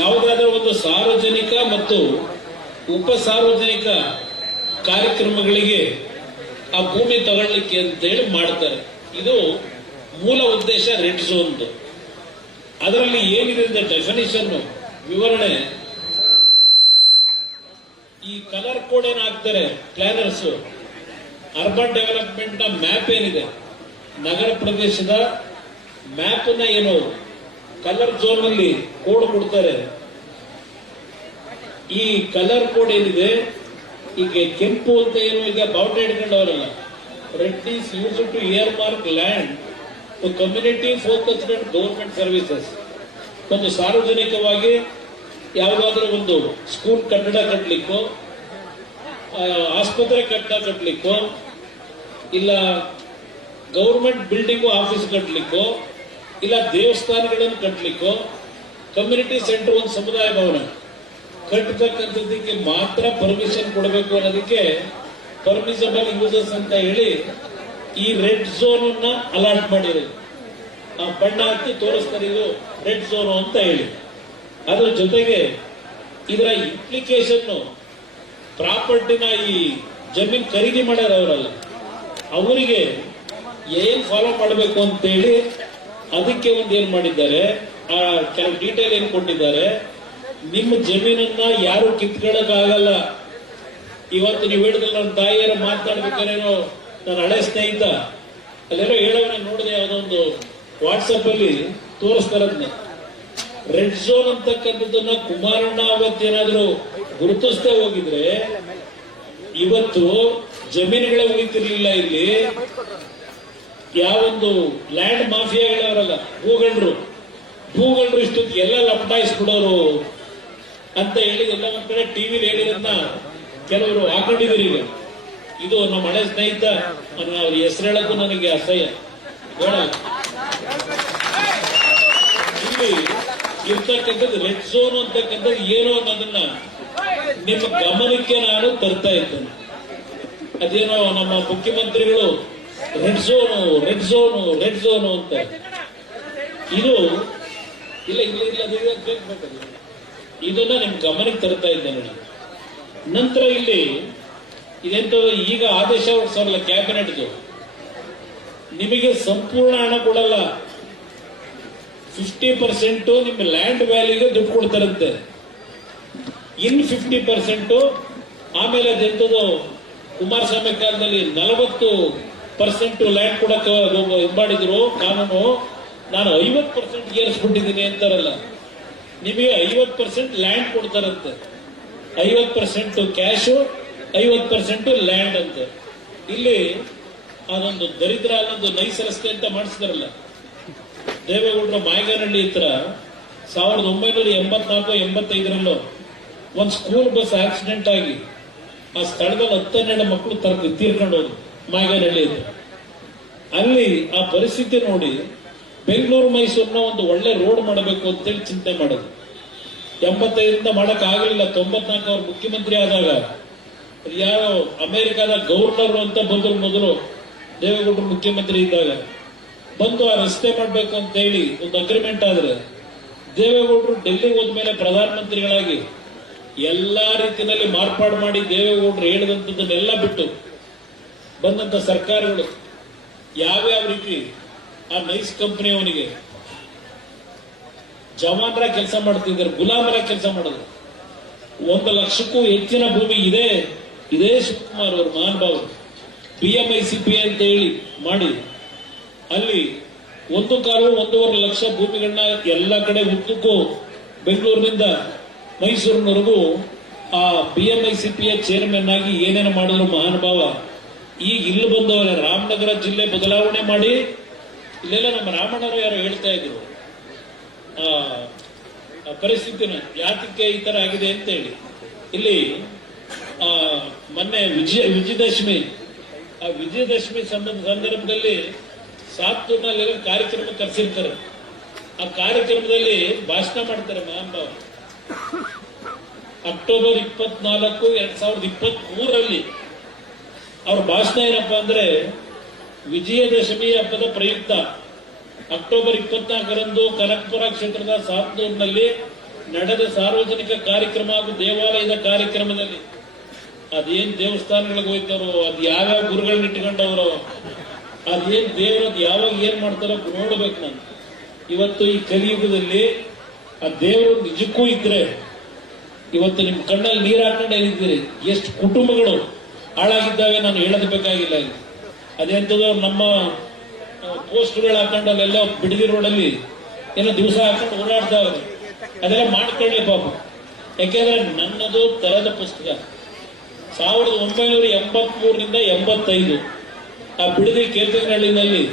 ಯಾವುದಾದ್ರೂ ಒಂದು ಸಾರ್ವಜನಿಕ ಮತ್ತು ಉಪ ಸಾರ್ವಜನಿಕ ಕಾರ್ಯಕ್ರಮಗಳಿಗೆ ಆ ಭೂಮಿ ತಗೊಳ್ಳಿಕ್ಕೆ ಅಂತ ಹೇಳಿ ಮಾಡ್ತಾರೆ. ಇದು ಮೂಲ ಉದ್ದೇಶ ರೆಡ್ ಝೋನ್. ಅದರಲ್ಲಿ ಏನಿದೆ ಅಂದ್ರೆ ಡೆಫಿನಿಷನ್, ವಿವರಣೆ, ಈ ಕಲರ್ ಕೋಡ್ ಏನ್ ಹಾಕ್ತಾರೆ ಪ್ಲಾನರ್ಸ್, ಅರ್ಬನ್ ಡೆವಲಪ್ಮೆಂಟ್ ನ ಮ್ಯಾಪ್ ಏನಿದೆ, ನಗರ ಪ್ರದೇಶದ ಮ್ಯಾಪ್ ನ ಏನು ಕಲರ್ ಝೋನ್ ಅಲ್ಲಿ ಕೋಡ್ ಕೊಡ್ತಾರೆ. ಈ ಕಲರ್ ಕೋಡ್ ಏನಿದೆ, ಈಗ ಕೆಂಪು ಅಂತ ಏನು ಈಗ ಬೌಂಡ್ರಿ ಹಿಡ್ಕೊಂಡವರಲ್ಲ, red is use to earmark land to community focused and government services. ಒಂದು ಸಾರ್ವಜನಿಕವಾಗಿ ಯಾವುದಾದ್ರೂ ಒಂದು ಸ್ಕೂಲ್ ಕಟ್ಟಡ ಕಟ್ಟಲಿಕ್ಕೋ, ಆಸ್ಪತ್ರೆ ಕಟ್ಟಡ ಕಟ್ಟಲಿಕ್ಕೋ, ಇಲ್ಲ ಗವರ್ಮೆಂಟ್ ಬಿಲ್ಡಿಂಗು ಆಫೀಸ್ ಕಟ್ಟಲಿಕ್ಕೋ, ಇಲ್ಲ ದೇವಸ್ಥಾನಗಳನ್ನು ಕಟ್ಟಲಿಕ್ಕೋ, ಕಮ್ಯುನಿಟಿ ಸೆಂಟರ್ ಒಂದು ಸಮುದಾಯ ಭವನ ಕಟ್ಟತಕ್ಕಂಥದ್ದಕ್ಕೆ ಮಾತ್ರ ಪರ್ಮಿಷನ್ ಕೊಡಬೇಕು ಅನ್ನೋದಕ್ಕೆ ಪರ್ಮಿಸಬಲ್ ಯೂಸಸ್ ಅಂತ ಹೇಳಿ ಈ ರೆಡ್ ಝೋನ್ ಅನ್ನ ಅಲಾಟ್ ಮಾಡಿರೋದು. ಆ ಬಣ್ಣ ಹತ್ತಿ ತೋರಿಸ್ತಾರೆ, ಇದು ರೆಡ್ ಝೋನ್ ಅಂತ ಹೇಳಿ. ಅದ್ರ ಜೊತೆಗೆ ಇದರ ಇಂಪ್ಲಿಕೇಶನ್, ಪ್ರಾಪರ್ಟಿನ ಈ ಜಮೀನ್ ಖರೀದಿ ಮಾಡ್ಯಾರ ಅವರಲ್ಲ, ಅವರಿಗೆ ಏನ್ ಫಾಲೋ ಮಾಡಬೇಕು ಅಂತೇಳಿ ಅದಕ್ಕೆ ಒಂದು ಏನ್ ಮಾಡಿದ್ದಾರೆ, ಆ ಕೆಲವು ಡೀಟೇಲ್ ಏನ್ ಕೊಟ್ಟಿದ್ದಾರೆ. ನಿಮ್ಮ ಜಮೀನನ್ನ ಯಾರು ಕಿತ್ಕೊಳ್ಳೋಕ್ಕಾಗಲ್ಲ. ಇವತ್ತು ನೀವು ಹೇಳಿದ್ರೆ ನನ್ನ ತಾಯಿಯರ ಮಾತಾಡ್ಬೇಕಾರೇನೋ ನನ್ನ ಹಳೆ ಸ್ನೇಹಿತ ಅಲ್ಲೆಲ್ಲೋ ಹೇಳೋನ ನೋಡಿದೆ, ಯಾವುದೋ ಒಂದು ವಾಟ್ಸಪ್ ಅಲ್ಲಿ ತೋರಿಸ್ತಾರದ್ನ. ರೆಡ್ ಝೋನ್ ಅಂತಕ್ಕಂಥದ್ದನ್ನ ಕುಮಾರಣ್ಣ ಅವತ್ತೇನಾದ್ರೂ ಗುರುತಿಸದೆ ಹೋಗಿದ್ರೆ ಇವತ್ತು ಜಮೀನುಗಳೇ ಉಳಿತಿರ್ಲಿಲ್ಲ. ಇಲ್ಲಿ ಯಾವೊಂದು ಲ್ಯಾಂಡ್ ಮಾಫಿಯಾಗಳವರಲ್ಲ, ಭೂಗಳ್ರು ಇಷ್ಟೊತ್ತಿಗೆ ಎಲ್ಲ ಲಪಟಾಯಿಸ್ಬಿಡೋರು ಅಂತ ಹೇಳಿ ಎಲ್ಲ ಒಂದ್ ಕಡೆ ಟಿವಿಲಿ ಹೇಳಿರೋದನ್ನ ಕೆಲವರು ಹಾಕೊಂಡಿದ್ದೀರಿ. ಈಗ ಇದು ನಮ್ಮ ಹಳೆ ಸ್ನೇಹಿತ, ಅವ್ರ ಹೆಸರು ಹೇಳಕ್ಕೂ ನನಗೆ ಅಸಹ್ಯ, ಹೇಳಲ್ಲ. ಇಲ್ಲಿ ಇರ್ತಕ್ಕಂಥದ್ದು ರೆಡ್ ಝೋನ್ ಅಂತಕ್ಕಂಥದ್ದು ಏನು ಅನ್ನೋದನ್ನ ನಿಮ್ಮ ಗಮನಕ್ಕೆ ನಾನು ತರ್ತಾ ಇದ್ದೇನೆ. ಅದೇನೋ ನಮ್ಮ ಮುಖ್ಯಮಂತ್ರಿಗಳು red zone red zone red zone ಅಂತ, ಇದು ಇಲ್ಲ ಇಲ್ಲ ಇಲ್ಲ ಬೇಕು, ಇದನ್ನ ನಿಮ್ ಗಮನಕ್ಕೆ ತರ್ತಾ ಇದ್ದೇನೆ ನಾನು. ನಂತರ ಇಲ್ಲಿ ಇದೆಂತ ಈಗ ಆದೇಶ ಹೊರಡಿಸೋಲ್ಲ ಕ್ಯಾಬಿನೆಟ್ದು, ನಿಮಗೆ ಸಂಪೂರ್ಣ ಹಣ ಕೊಡಲ್ಲ, 50% ನಿಮ್ಮ ಲ್ಯಾಂಡ್ ವ್ಯಾಲ್ಯೂಗೆ ದುಡ್ಡು ಕೊಡ್ತಾರಂತೆ. ಇನ್ 50% ಆಮೇಲೆ ಅದೆಂತದ್ದು ಕುಮಾರಸ್ವಾಮಿ ಕಾಲದಲ್ಲಿ 40% ಲ್ಯಾಂಡ್ ಕೊಡಕ್ಕೆ ಮಾಡಿದ್ರು ಕಾನೂನು, ನಾನು 50% ಏರಿಸ್ಬಿಟ್ಟಿದ್ದೀನಿ ಅಂತಾರಲ್ಲ. ನಿಮಗೆ 50% ಲ್ಯಾಂಡ್ ಕೊಡ್ತಾರಂತೆ, 50% ಕ್ಯಾಶು, 50% ಲ್ಯಾಂಡ್ ಅಂತ. ಇಲ್ಲಿ ಅದೊಂದು ದರಿದ್ರ ಅನ್ನೊಂದು ನೈಸ್ ರಸ್ತೆ ಅಂತ ಮಾಡಿಸಿದಾರಲ್ಲ ದೇವೇಗೌಡರ ಮಾಯಗಾನಹಳ್ಳಿ ಹತ್ರ 1984-85 ಒಂದು ಸ್ಕೂಲ್ ಬಸ್ ಆಕ್ಸಿಡೆಂಟ್ ಆಗಿ ಆ ಸ್ಥಳದಲ್ಲಿ 10-12 ಮಕ್ಕಳು ತೀರ್ಕೊಂಡು ಹೋದ್ರು ಮಾಯಗಾನಹಳ್ಳಿ ಹತ್ರ. ಅಲ್ಲಿ ಆ ಪರಿಸ್ಥಿತಿ ನೋಡಿ ಬೆಂಗಳೂರು ಮೈಸೂರಿನ ಒಂದು ಒಳ್ಳೆ ರೋಡ್ ಮಾಡಬೇಕು ಅಂತೇಳಿ ಚಿಂತೆ ಮಾಡೋದು. 85ರಿಂದ ಮಾಡಕ್ ಆಗಲಿಲ್ಲ. 94 ಅವ್ರು ಮುಖ್ಯಮಂತ್ರಿ ಆದಾಗ ಯಾರೋ ಅಮೆರಿಕದ ಗವರ್ನರ್ ಅಂತ ಬಂದ್ರು ಮೊದಲು ದೇವೇಗೌಡರು ಮುಖ್ಯಮಂತ್ರಿ ಇದ್ದಾಗ ಬಂದು ಆ ರಸ್ತೆ ಮಾಡಬೇಕು ಅಂತ ಹೇಳಿ ಒಂದು ಅಗ್ರಿಮೆಂಟ್ ಆದ್ರೆ ದೇವೇಗೌಡರು ಡೆಲ್ಲಿಗೆ ಹೋದ್ಮೇಲೆ ಪ್ರಧಾನಮಂತ್ರಿಗಳಾಗಿ ಎಲ್ಲಾ ರೀತಿಯಲ್ಲಿ ಮಾರ್ಪಾಡು ಮಾಡಿ ದೇವೇಗೌಡರು ಹೇಳಿದಂಥದ್ದನ್ನೆಲ್ಲ ಬಿಟ್ಟು ಬಂದಂತ ಸರ್ಕಾರಗಳು ಯಾವ್ಯಾವ ರೀತಿ ಆ ನೈಸ್ ಕಂಪನಿ ಅವನಿಗೆ ಜವಾನರ ಕೆಲಸ ಮಾಡ್ತಿದ್ದಾರೆ, ಗುಲಾಮರ ಕೆಲಸ ಮಾಡೋದು. 1 ಲಕ್ಷಕ್ಕೂ ಹೆಚ್ಚಿನ ಭೂಮಿ ಇದೇ ಶಿವಕುಮಾರ್ ಅವರು ಮಹಾನುಭಾವರು PMICP ಅಂತ ಹೇಳಿ ಮಾಡಿ ಅಲ್ಲಿ 1.25 ಲಕ್ಷ ಭೂಮಿಗಳನ್ನ ಎಲ್ಲ ಕಡೆ ಉದ್ದಕ್ಕೂ ಬೆಂಗಳೂರಿನಿಂದ ಮೈಸೂರಿನವರೆಗೂ ಆ PMICPಯ ಚೇರ್ಮನ್ ಆಗಿ ಏನೇನು ಮಾಡಿದ್ರು ಮಹಾನುಭಾವ. ಈಗ ಇಲ್ಲಿ ಬಂದವರ ರಾಮನಗರ ಜಿಲ್ಲೆ ಬದಲಾವಣೆ ಮಾಡಿ ಇಲ್ಲೆಲ್ಲ ನಮ್ಮ ರಾಮಣ್ಣವರು ಯಾರು ಹೇಳ್ತಾ ಇದ್ರು ಪರಿಸ್ಥಿತಿನ ಯಾತಕ್ಕೆ ಈ ತರ ಆಗಿದೆ ಅಂತ ಹೇಳಿ. ಇಲ್ಲಿ ಆ ಮೊನ್ನೆ ವಿಜಯದಶಮಿ ಆ ವಿಜಯದಶಮಿ ಸಂದರ್ಭದಲ್ಲಿ ಸಾತ್ತೂರಿನಲ್ಲಿ ಕಾರ್ಯಕ್ರಮ ಕರೆಸಿರ್ತಾರೆ. ಆ ಕಾರ್ಯಕ್ರಮದಲ್ಲಿ ಭಾಷಣ ಮಾಡ್ತಾರೆ ಮಹಾನುಭಾವ. ಅಕ್ಟೋಬರ್ 24, 2023 ಅವ್ರ ಭಾಷಣ ಏನಪ್ಪಾ ಅಂದ್ರೆ, ವಿಜಯದಶಮಿ ಹಬ್ಬದ ಪ್ರಯುಕ್ತ ಅಕ್ಟೋಬರ್ 24ರಂದು ಕನಕಪುರ ಕ್ಷೇತ್ರದ ಸಾತ್ತೂರಿನಲ್ಲಿ ನಡೆದ ಸಾರ್ವಜನಿಕ ಕಾರ್ಯಕ್ರಮ ಹಾಗೂ ದೇವಾಲಯದ ಕಾರ್ಯಕ್ರಮದಲ್ಲಿ ಅದೇನ್ ದೇವಸ್ಥಾನಗಳಿಗೆ ಹೋಯ್ತಾರೋ, ಅದ್ ಯಾವ್ಯಾವ ಗುರುಗಳನ್ನ ಇಟ್ಕೊಂಡವ್ರೋ, ಅದೇನ್ ದೇವರು ಯಾವಾಗ ಏನ್ ಮಾಡ್ತಾರೋ ನೋಡ್ಬೇಕು ನಾನು. ಇವತ್ತು ಈ ಕಲಿಯುಗದಲ್ಲಿ ಆ ದೇವರು ನಿಜಕ್ಕೂ ಇದ್ರೆ ಇವತ್ತು ನಿಮ್ ಕಣ್ಣಲ್ಲಿ ನೀರು ಹಾಕೊಂಡು ಹೇಳಿದ್ದೀರಿ. ಎಷ್ಟು ಕುಟುಂಬಗಳು ಹಾಳಾಗಿದ್ದಾವೆ ನಾನು ಹೇಳೋದು ಬೇಕಾಗಿಲ್ಲ. ಅದೆಂತದೋ ನಮ್ಮ ಪೋಸ್ಟ್ಗಳು ಹಾಕೊಂಡು ಅಲ್ಲೆಲ್ಲ ಬಿಡದಿ ರೋಡಲ್ಲಿ ಏನೋ ದಿವಸ ಹಾಕೊಂಡು ಓಡಾಡ್ತಾವ್ರೆ. ಅದೆಲ್ಲ ಮಾಡ್ಕೊಳ್ಳಿ ಪಾಪ. ಯಾಕೆಂದ್ರೆ ನನ್ನದು ತರದ ಪುಸ್ತಕ 1983ರಿಂದ 85 ಆ ಬಿಡದಿ ಕೇತನಹಳ್ಳಿನಲ್ಲಿ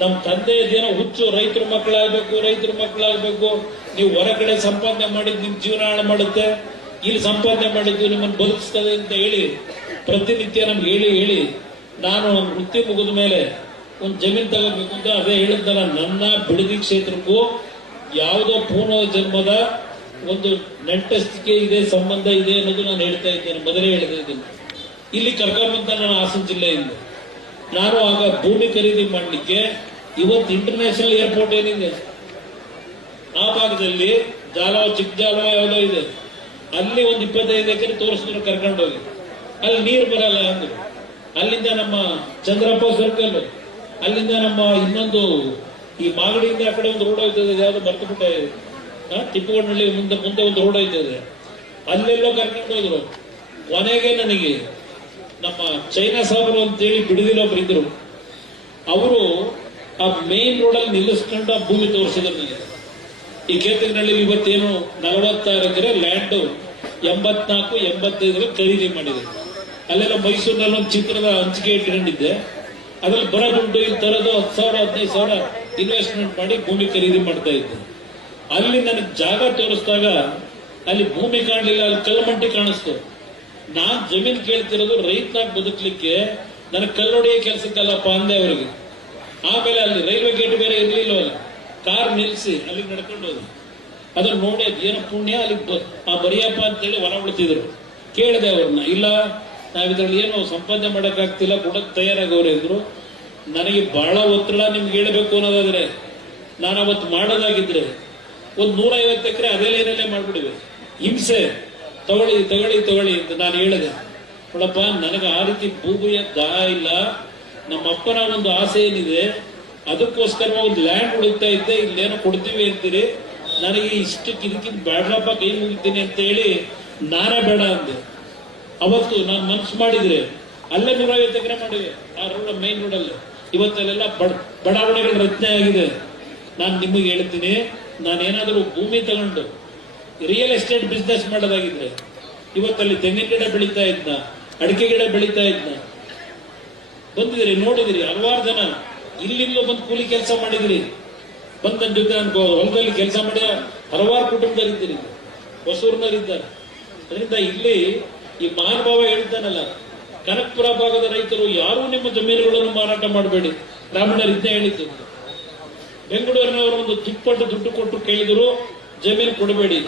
ನಮ್ಮ ತಂದೆಯದೇನೋ ಹುಚ್ಚು, ರೈತರ ಮಕ್ಕಳಾಗಬೇಕು, ನೀವು ಹೊರಗಡೆ ಸಂಪಾದನೆ ಮಾಡಿದ್ ನಿಮ್ ಜೀವನ ಹಾಳು ಮಾಡುತ್ತೆ, ಇಲ್ಲಿ ಸಂಪಾದನೆ ಮಾಡಿದ್ದು ನಿಮ್ಮನ್ನು ಬದುಕಿಸ್ತದೆ ಅಂತ ಹೇಳಿ ಪ್ರತಿನಿತ್ಯ ನಮ್ಗೆ ಹೇಳಿ ನಾನು ವೃತ್ತಿ ಮುಗಿದ ಮೇಲೆ ಒಂದು ಜಮೀನು ತಗೋಬೇಕು ಅಂತ ಅದೇ ಹೇಳಿದ್ದಲ್ಲ. ನನ್ನ ಬಿಡದಿ ಕ್ಷೇತ್ರಕ್ಕೂ ಯಾವುದೋ ಪೂರ್ವ ಜನ್ಮದ ಒಂದು ನೆಂಟಸ್ತಿಕೆ ಇದೆ, ಸಂಬಂಧ ಇದೆ ಅನ್ನೋದು ನಾನು ಹೇಳ್ತಾ ಇದ್ದೇನೆ, ಮೊದಲೇ ಹೇಳಿದ್ದೀನಿ. ಇಲ್ಲಿ ಕರ್ಕೊಂಬಂತ ನಾನು ಹಾಸನ ಜಿಲ್ಲೆಯಿಂದ ನಾನು ಆಗ ಭೂಮಿ ಖರೀದಿ ಮಾಡಲಿಕ್ಕೆ ಇವತ್ತು ಇಂಟರ್ನ್ಯಾಷನಲ್ ಏರ್ಪೋರ್ಟ್ ಏನಿದೆ ಆ ಭಾಗದಲ್ಲಿ ಚಿಕ್ಕ ಜಾಲವ ಯಾವುದೋ ಇದೆ, ಅಲ್ಲಿ ಒಂದು 25 ಎಕರೆ ತೋರಿಸಿದ್ರು ಕರ್ಕೊಂಡೋಗಿ. ಅಲ್ಲಿ ನೀರು ಬರಲ್ಲ ಅಂದ್ರು. ಅಲ್ಲಿಂದ ನಮ್ಮ ಚಂದ್ರಪ್ಪ ಸರ್ಕಲ್, ಅಲ್ಲಿಂದ ನಮ್ಮ ಇನ್ನೊಂದು ಈ ಮಾಗಡಿಯಿಂದ ಆ ಕಡೆ ಒಂದು ರೋಡ್ ಹೋಯ್ತದೆ, ಯಾವ್ದು ಮರ್ತುಬಿಟ್ಟೆ, ತಿಪ್ಪಗೊಂಡಳ್ಳಿ ಮುಂದೆ ಒಂದು ರೋಡ್ ಹೋಯ್ತದೆ, ಅಲ್ಲೆಲ್ಲೋ ಕರ್ಕೊಂಡು ಹೋದ್ರು. ಕೊನೆಗೆ ನನಗೆ ನಮ್ಮ ಚೈನಾ ಸಾಬರು ಅಂತೇಳಿ ಬಿಡದಿಲ್ಲೊಬ್ರು ಇದ್ರು, ಅವರು ಆ ಮೇನ್ ರೋಡಲ್ಲಿ ನಿಲ್ಲಿಸ್ಕೊಂಡು ಆ ಭೂಮಿ ತೋರಿಸಿದ್ರು ನನಗೆ. ಈ ಕೇತನಹಳ್ಳಿ ಇವತ್ತೇನು 46 ಎಕರೆ ಲ್ಯಾಂಡ್ 84, 85 ಖರೀದಿ ಮಾಡಿದೆ. ಅಲ್ಲೆಲ್ಲ ಮೈಸೂರಿನಲ್ಲಿ ಒಂದು ಚಿತ್ರದ ಹಂಚಿಕೆ ಇಟ್ಕೊಂಡಿದ್ದೆ. ಅದ್ರಲ್ಲಿ ಬರೋ ದುಡ್ಡು ಇಲ್ಲಿ ತರೋದು 10,000, 15,000 ಇನ್ವೆಸ್ಟ್ಮೆಂಟ್ ಮಾಡಿ ಭೂಮಿ ಖರೀದಿ ಮಾಡ್ತಾ ಇದ್ದೆ. ಅಲ್ಲಿ ನನಗೆ ಜಾಗ ತೋರಿಸಿದಾಗ ಅಲ್ಲಿ ಭೂಮಿ ಕಾಣಲಿಲ್ಲ, ಅಲ್ಲಿ ಕಲ್ಲಮಂಟಿ ಕಾಣಿಸ್ತು. ನಾನ್ ಜಮೀನ್ ಕೇಳ್ತಿರೋದು ರೈತನಾಗಿ ಬದುಕಲಿಕ್ಕೆ, ನನಗೆ ಕಲ್ಲೊಡೆಯ ಕೆಲಸಕ್ಕಲ್ಲಪ್ಪ ಅಂದೆ ಅವರಿಗೆ. ಆಮೇಲೆ ಅಲ್ಲಿ ರೈಲ್ವೆ ಗೇಟ್ ಬೇರೆ ಇರ್ಲಿಲ್ವಲ್ಲ, ಕಾರ್ ನಿಲ್ಸಿ ಅಲ್ಲಿ ನಡ್ಕೊಂಡು ಹೋದ್ರು. ಅದನ್ನ ನೋಡಿ ಏನೋ ಪುಣ್ಯ, ಅಲ್ಲಿ ಬರಿಯಪ್ಪ ಅಂತೇಳಿ ಹೊರ ಉಳ್ತಿದ್ರು. ಕೇಳಿದೆ ಅವ್ರನ್ನ, ಇಲ್ಲ ನಾವಿದ್ರಲ್ಲಿ ಏನು ಸಂಪಾದನೆ ಮಾಡಕ್ಕಾಗ್ತಿಲ್ಲ, ಕೊಡಕ್ ತಯಾರಾಗವ್ರೆ ಅಂದ್ರು. ನನಗೆ ಬಹಳ ಒತ್ತಡ ನಿಮ್ಗೆ ಹೇಳಬೇಕು ಅನ್ನೋದಾದ್ರೆ, ನಾನು ಅವತ್ತು ಮಾಡೋದಾಗಿದ್ರೆ ಒಂದು 150 ಎಕರೆ ಅದೇ ಲೈನಲ್ಲೇ ಮಾಡ್ಬಿಡಿವೆ. ಹಿಂಸೆ ತಗೊಳ್ಳಿ ಅಂತ ನಾನು ಹೇಳಿದೆ. ನೋಡಪ್ಪ, ನನಗೆ ಆ ರೀತಿ ಭೂಮಿಯ ದಾಹ ಇಲ್ಲ. ನಮ್ಮ ಅಪ್ಪನ ಒಂದು ಆಸೆ ಏನಿದೆ, ಅದಕ್ಕೋಸ್ಕರ ಒಂದು ಲ್ಯಾಂಡ್ ಉಳಿತಾ ಇದ್ದೆ, ಇಲ್ಲೇನೋ ಕೊಡ್ತೀವಿ ಅಂತೀರಿ, ನನಗೆ ಇಷ್ಟಕ್ಕೆ ಇದಕ್ಕಿಂತ ಬೇಡಪ್ಪ, ಕೈ ಮುಗಿತೀನಿ ಅಂತ ಹೇಳಿ ನಾನೇ ಬೇಡ ಅಂದೆ. ಅವತ್ತು ನಾನು ಮನ್ಸು ಮಾಡಿದ್ರೆ ಅಲ್ಲೇ 150 ಎಕರೆ ಮಾಡಿವೆ, ಆ ರೋಡ್ ಮೈನ್ ರೋಡಲ್ಲಿ. ಇವತ್ತಲ್ಲೆಲ್ಲ ಬಡಾವಣೆಗಳ ರಚನೆ ಆಗಿದೆ. ನಾನು ನಿಮಗೆ ಹೇಳ್ತೀನಿ, ನಾನೇನಾದರೂ ಭೂಮಿ ತಗೊಂಡು ರಿಯಲ್ ಎಸ್ಟೇಟ್ ಬಿಸ್ನೆಸ್ ಮಾಡೋದಾಗಿದ್ರೆ ಇವತ್ತಲ್ಲಿ ತೆಂಗಿನ ಗಿಡ ಬೆಳೀತಾ ಇದ್ನ, ಅಡಿಕೆ ಗಿಡ ಬೆಳೀತಾ ಇದ್ನ, ಬಂದಿದ್ರಿ ನೋಡಿದಿರಿ. ಹಲವಾರು ಜನ ಇಲ್ಲಿಂದ ಬಂದು ಕೂಲಿ ಕೆಲಸ ಮಾಡಿದಿರಿ, ಬಂದ್ ನನ್ನ ಜೊತೆ ಅನ್ಕೋ ಹೊಲದಲ್ಲಿ ಕೆಲಸ ಮಾಡಿ ಹಲವಾರು ಕುಟುಂಬದಲ್ಲಿದ್ದೀರಿ, ಹೊಸೂರಿನವರಿದ್ದಾರೆ. ಅದರಿಂದ ಇಲ್ಲಿ ಈ ಮಹಾನುಭಾವ ಹೇಳ್ತಾನಲ್ಲ, ಕನಕಪುರ ಭಾಗದ ರೈತರು ಯಾರೂ ನಿಮ್ಮ ಜಮೀನುಗಳನ್ನು ಮಾರಾಟ ಮಾಡಬೇಡಿ, ಬ್ರಾಹ್ಮಣರು ಇದನ್ನೇ ಹೇಳಿದ್ದು. ಬೆಂಗಳೂರಿನವರು ಒಂದು ದುಪ್ಪಟ್ಟು ದುಡ್ಡು ಕೊಟ್ಟು ಕೇಳಿದ್ರು, ಜಮೀನು ಕೊಡಬೇಡಿ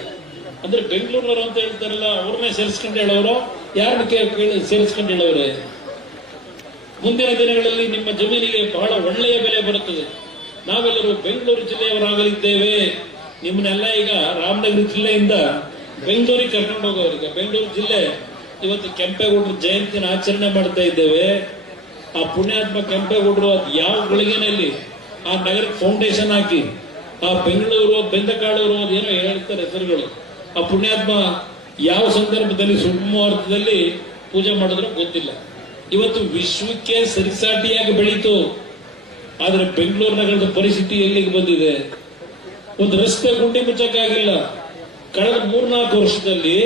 ಅಂದ್ರೆ ಬೆಂಗಳೂರಿನವರು ಅಂತ ಹೇಳ್ತಾರಲ್ಲ, ಅವ್ರನ್ನೇ ಸೇರಿಸ್ಕೊಂಡು ಹೇಳೋರು, ಯಾರನ್ನ ಸೇರಿಸ್ಕೊಂಡು ಹೇಳೋರೆ. ಮುಂದಿನ ದಿನಗಳಲ್ಲಿ ನಿಮ್ಮ ಜಮೀನಿಗೆ ಬಹಳ ಒಳ್ಳೆಯ ಬೆಲೆ ಬರುತ್ತದೆ. ನಾವೆಲ್ಲರೂ ಬೆಂಗಳೂರು ಜಿಲ್ಲೆಯವರಾಗಲಿದ್ದೇವೆ. ನಿಮ್ಮನ್ನೆಲ್ಲ ಈಗ ರಾಮನಗರ ಜಿಲ್ಲೆಯಿಂದ ಬೆಂಗಳೂರಿಗೆ ಕರ್ಕೊಂಡು ಹೋಗೋರಿಗೆ. ಬೆಂಗಳೂರು ಜಿಲ್ಲೆ ಇವತ್ತು ಕೆಂಪೇಗೌಡರ ಜಯಂತಿನ ಆಚರಣೆ ಮಾಡ್ತಾ ಇದ್ದೇವೆ. ಆ ಪುಣ್ಯಾತ್ಮ ಕೆಂಪೇಗೌಡರು ಅದು ಯಾವ ಗಳಿಗೆನಲ್ಲಿ ಆ ನಗರಕ್ಕೆ ಫೌಂಡೇಶನ್ ಹಾಕಿ, ಆ ಬೆಂಗಳೂರು ಬೆಂದಕಾಳೂರು ಅದೇನೋ ಹೇಳ್ತಾರೆ ಹೆಸರುಗಳು, ಆ ಪುಣ್ಯಾತ್ಮ ಯಾವ ಸಂದರ್ಭದಲ್ಲಿ ಸುಮುಹೂರ್ತದಲ್ಲಿ ಪೂಜೆ ಮಾಡಿದ್ರು ಗೊತ್ತಿಲ್ಲ. ಇವತ್ತು ವಿಶ್ವಕ್ಕೆ ಸರಿಸಾಟಿಯಾಗಿ ಬೆಳೀತು. ಆದ್ರೆ ಬೆಂಗಳೂರು ನಗರದ ಪರಿಸ್ಥಿತಿ ಎಲ್ಲಿಗೆ ಬಂದಿದೆ? ಒಂದು ರಸ್ತೆ ಗುಂಡಿ ಮುಚ್ಚಕ್ಕಾಗಿಲ್ಲ. ಕಳೆದ 3-4 ವರ್ಷದಲ್ಲಿ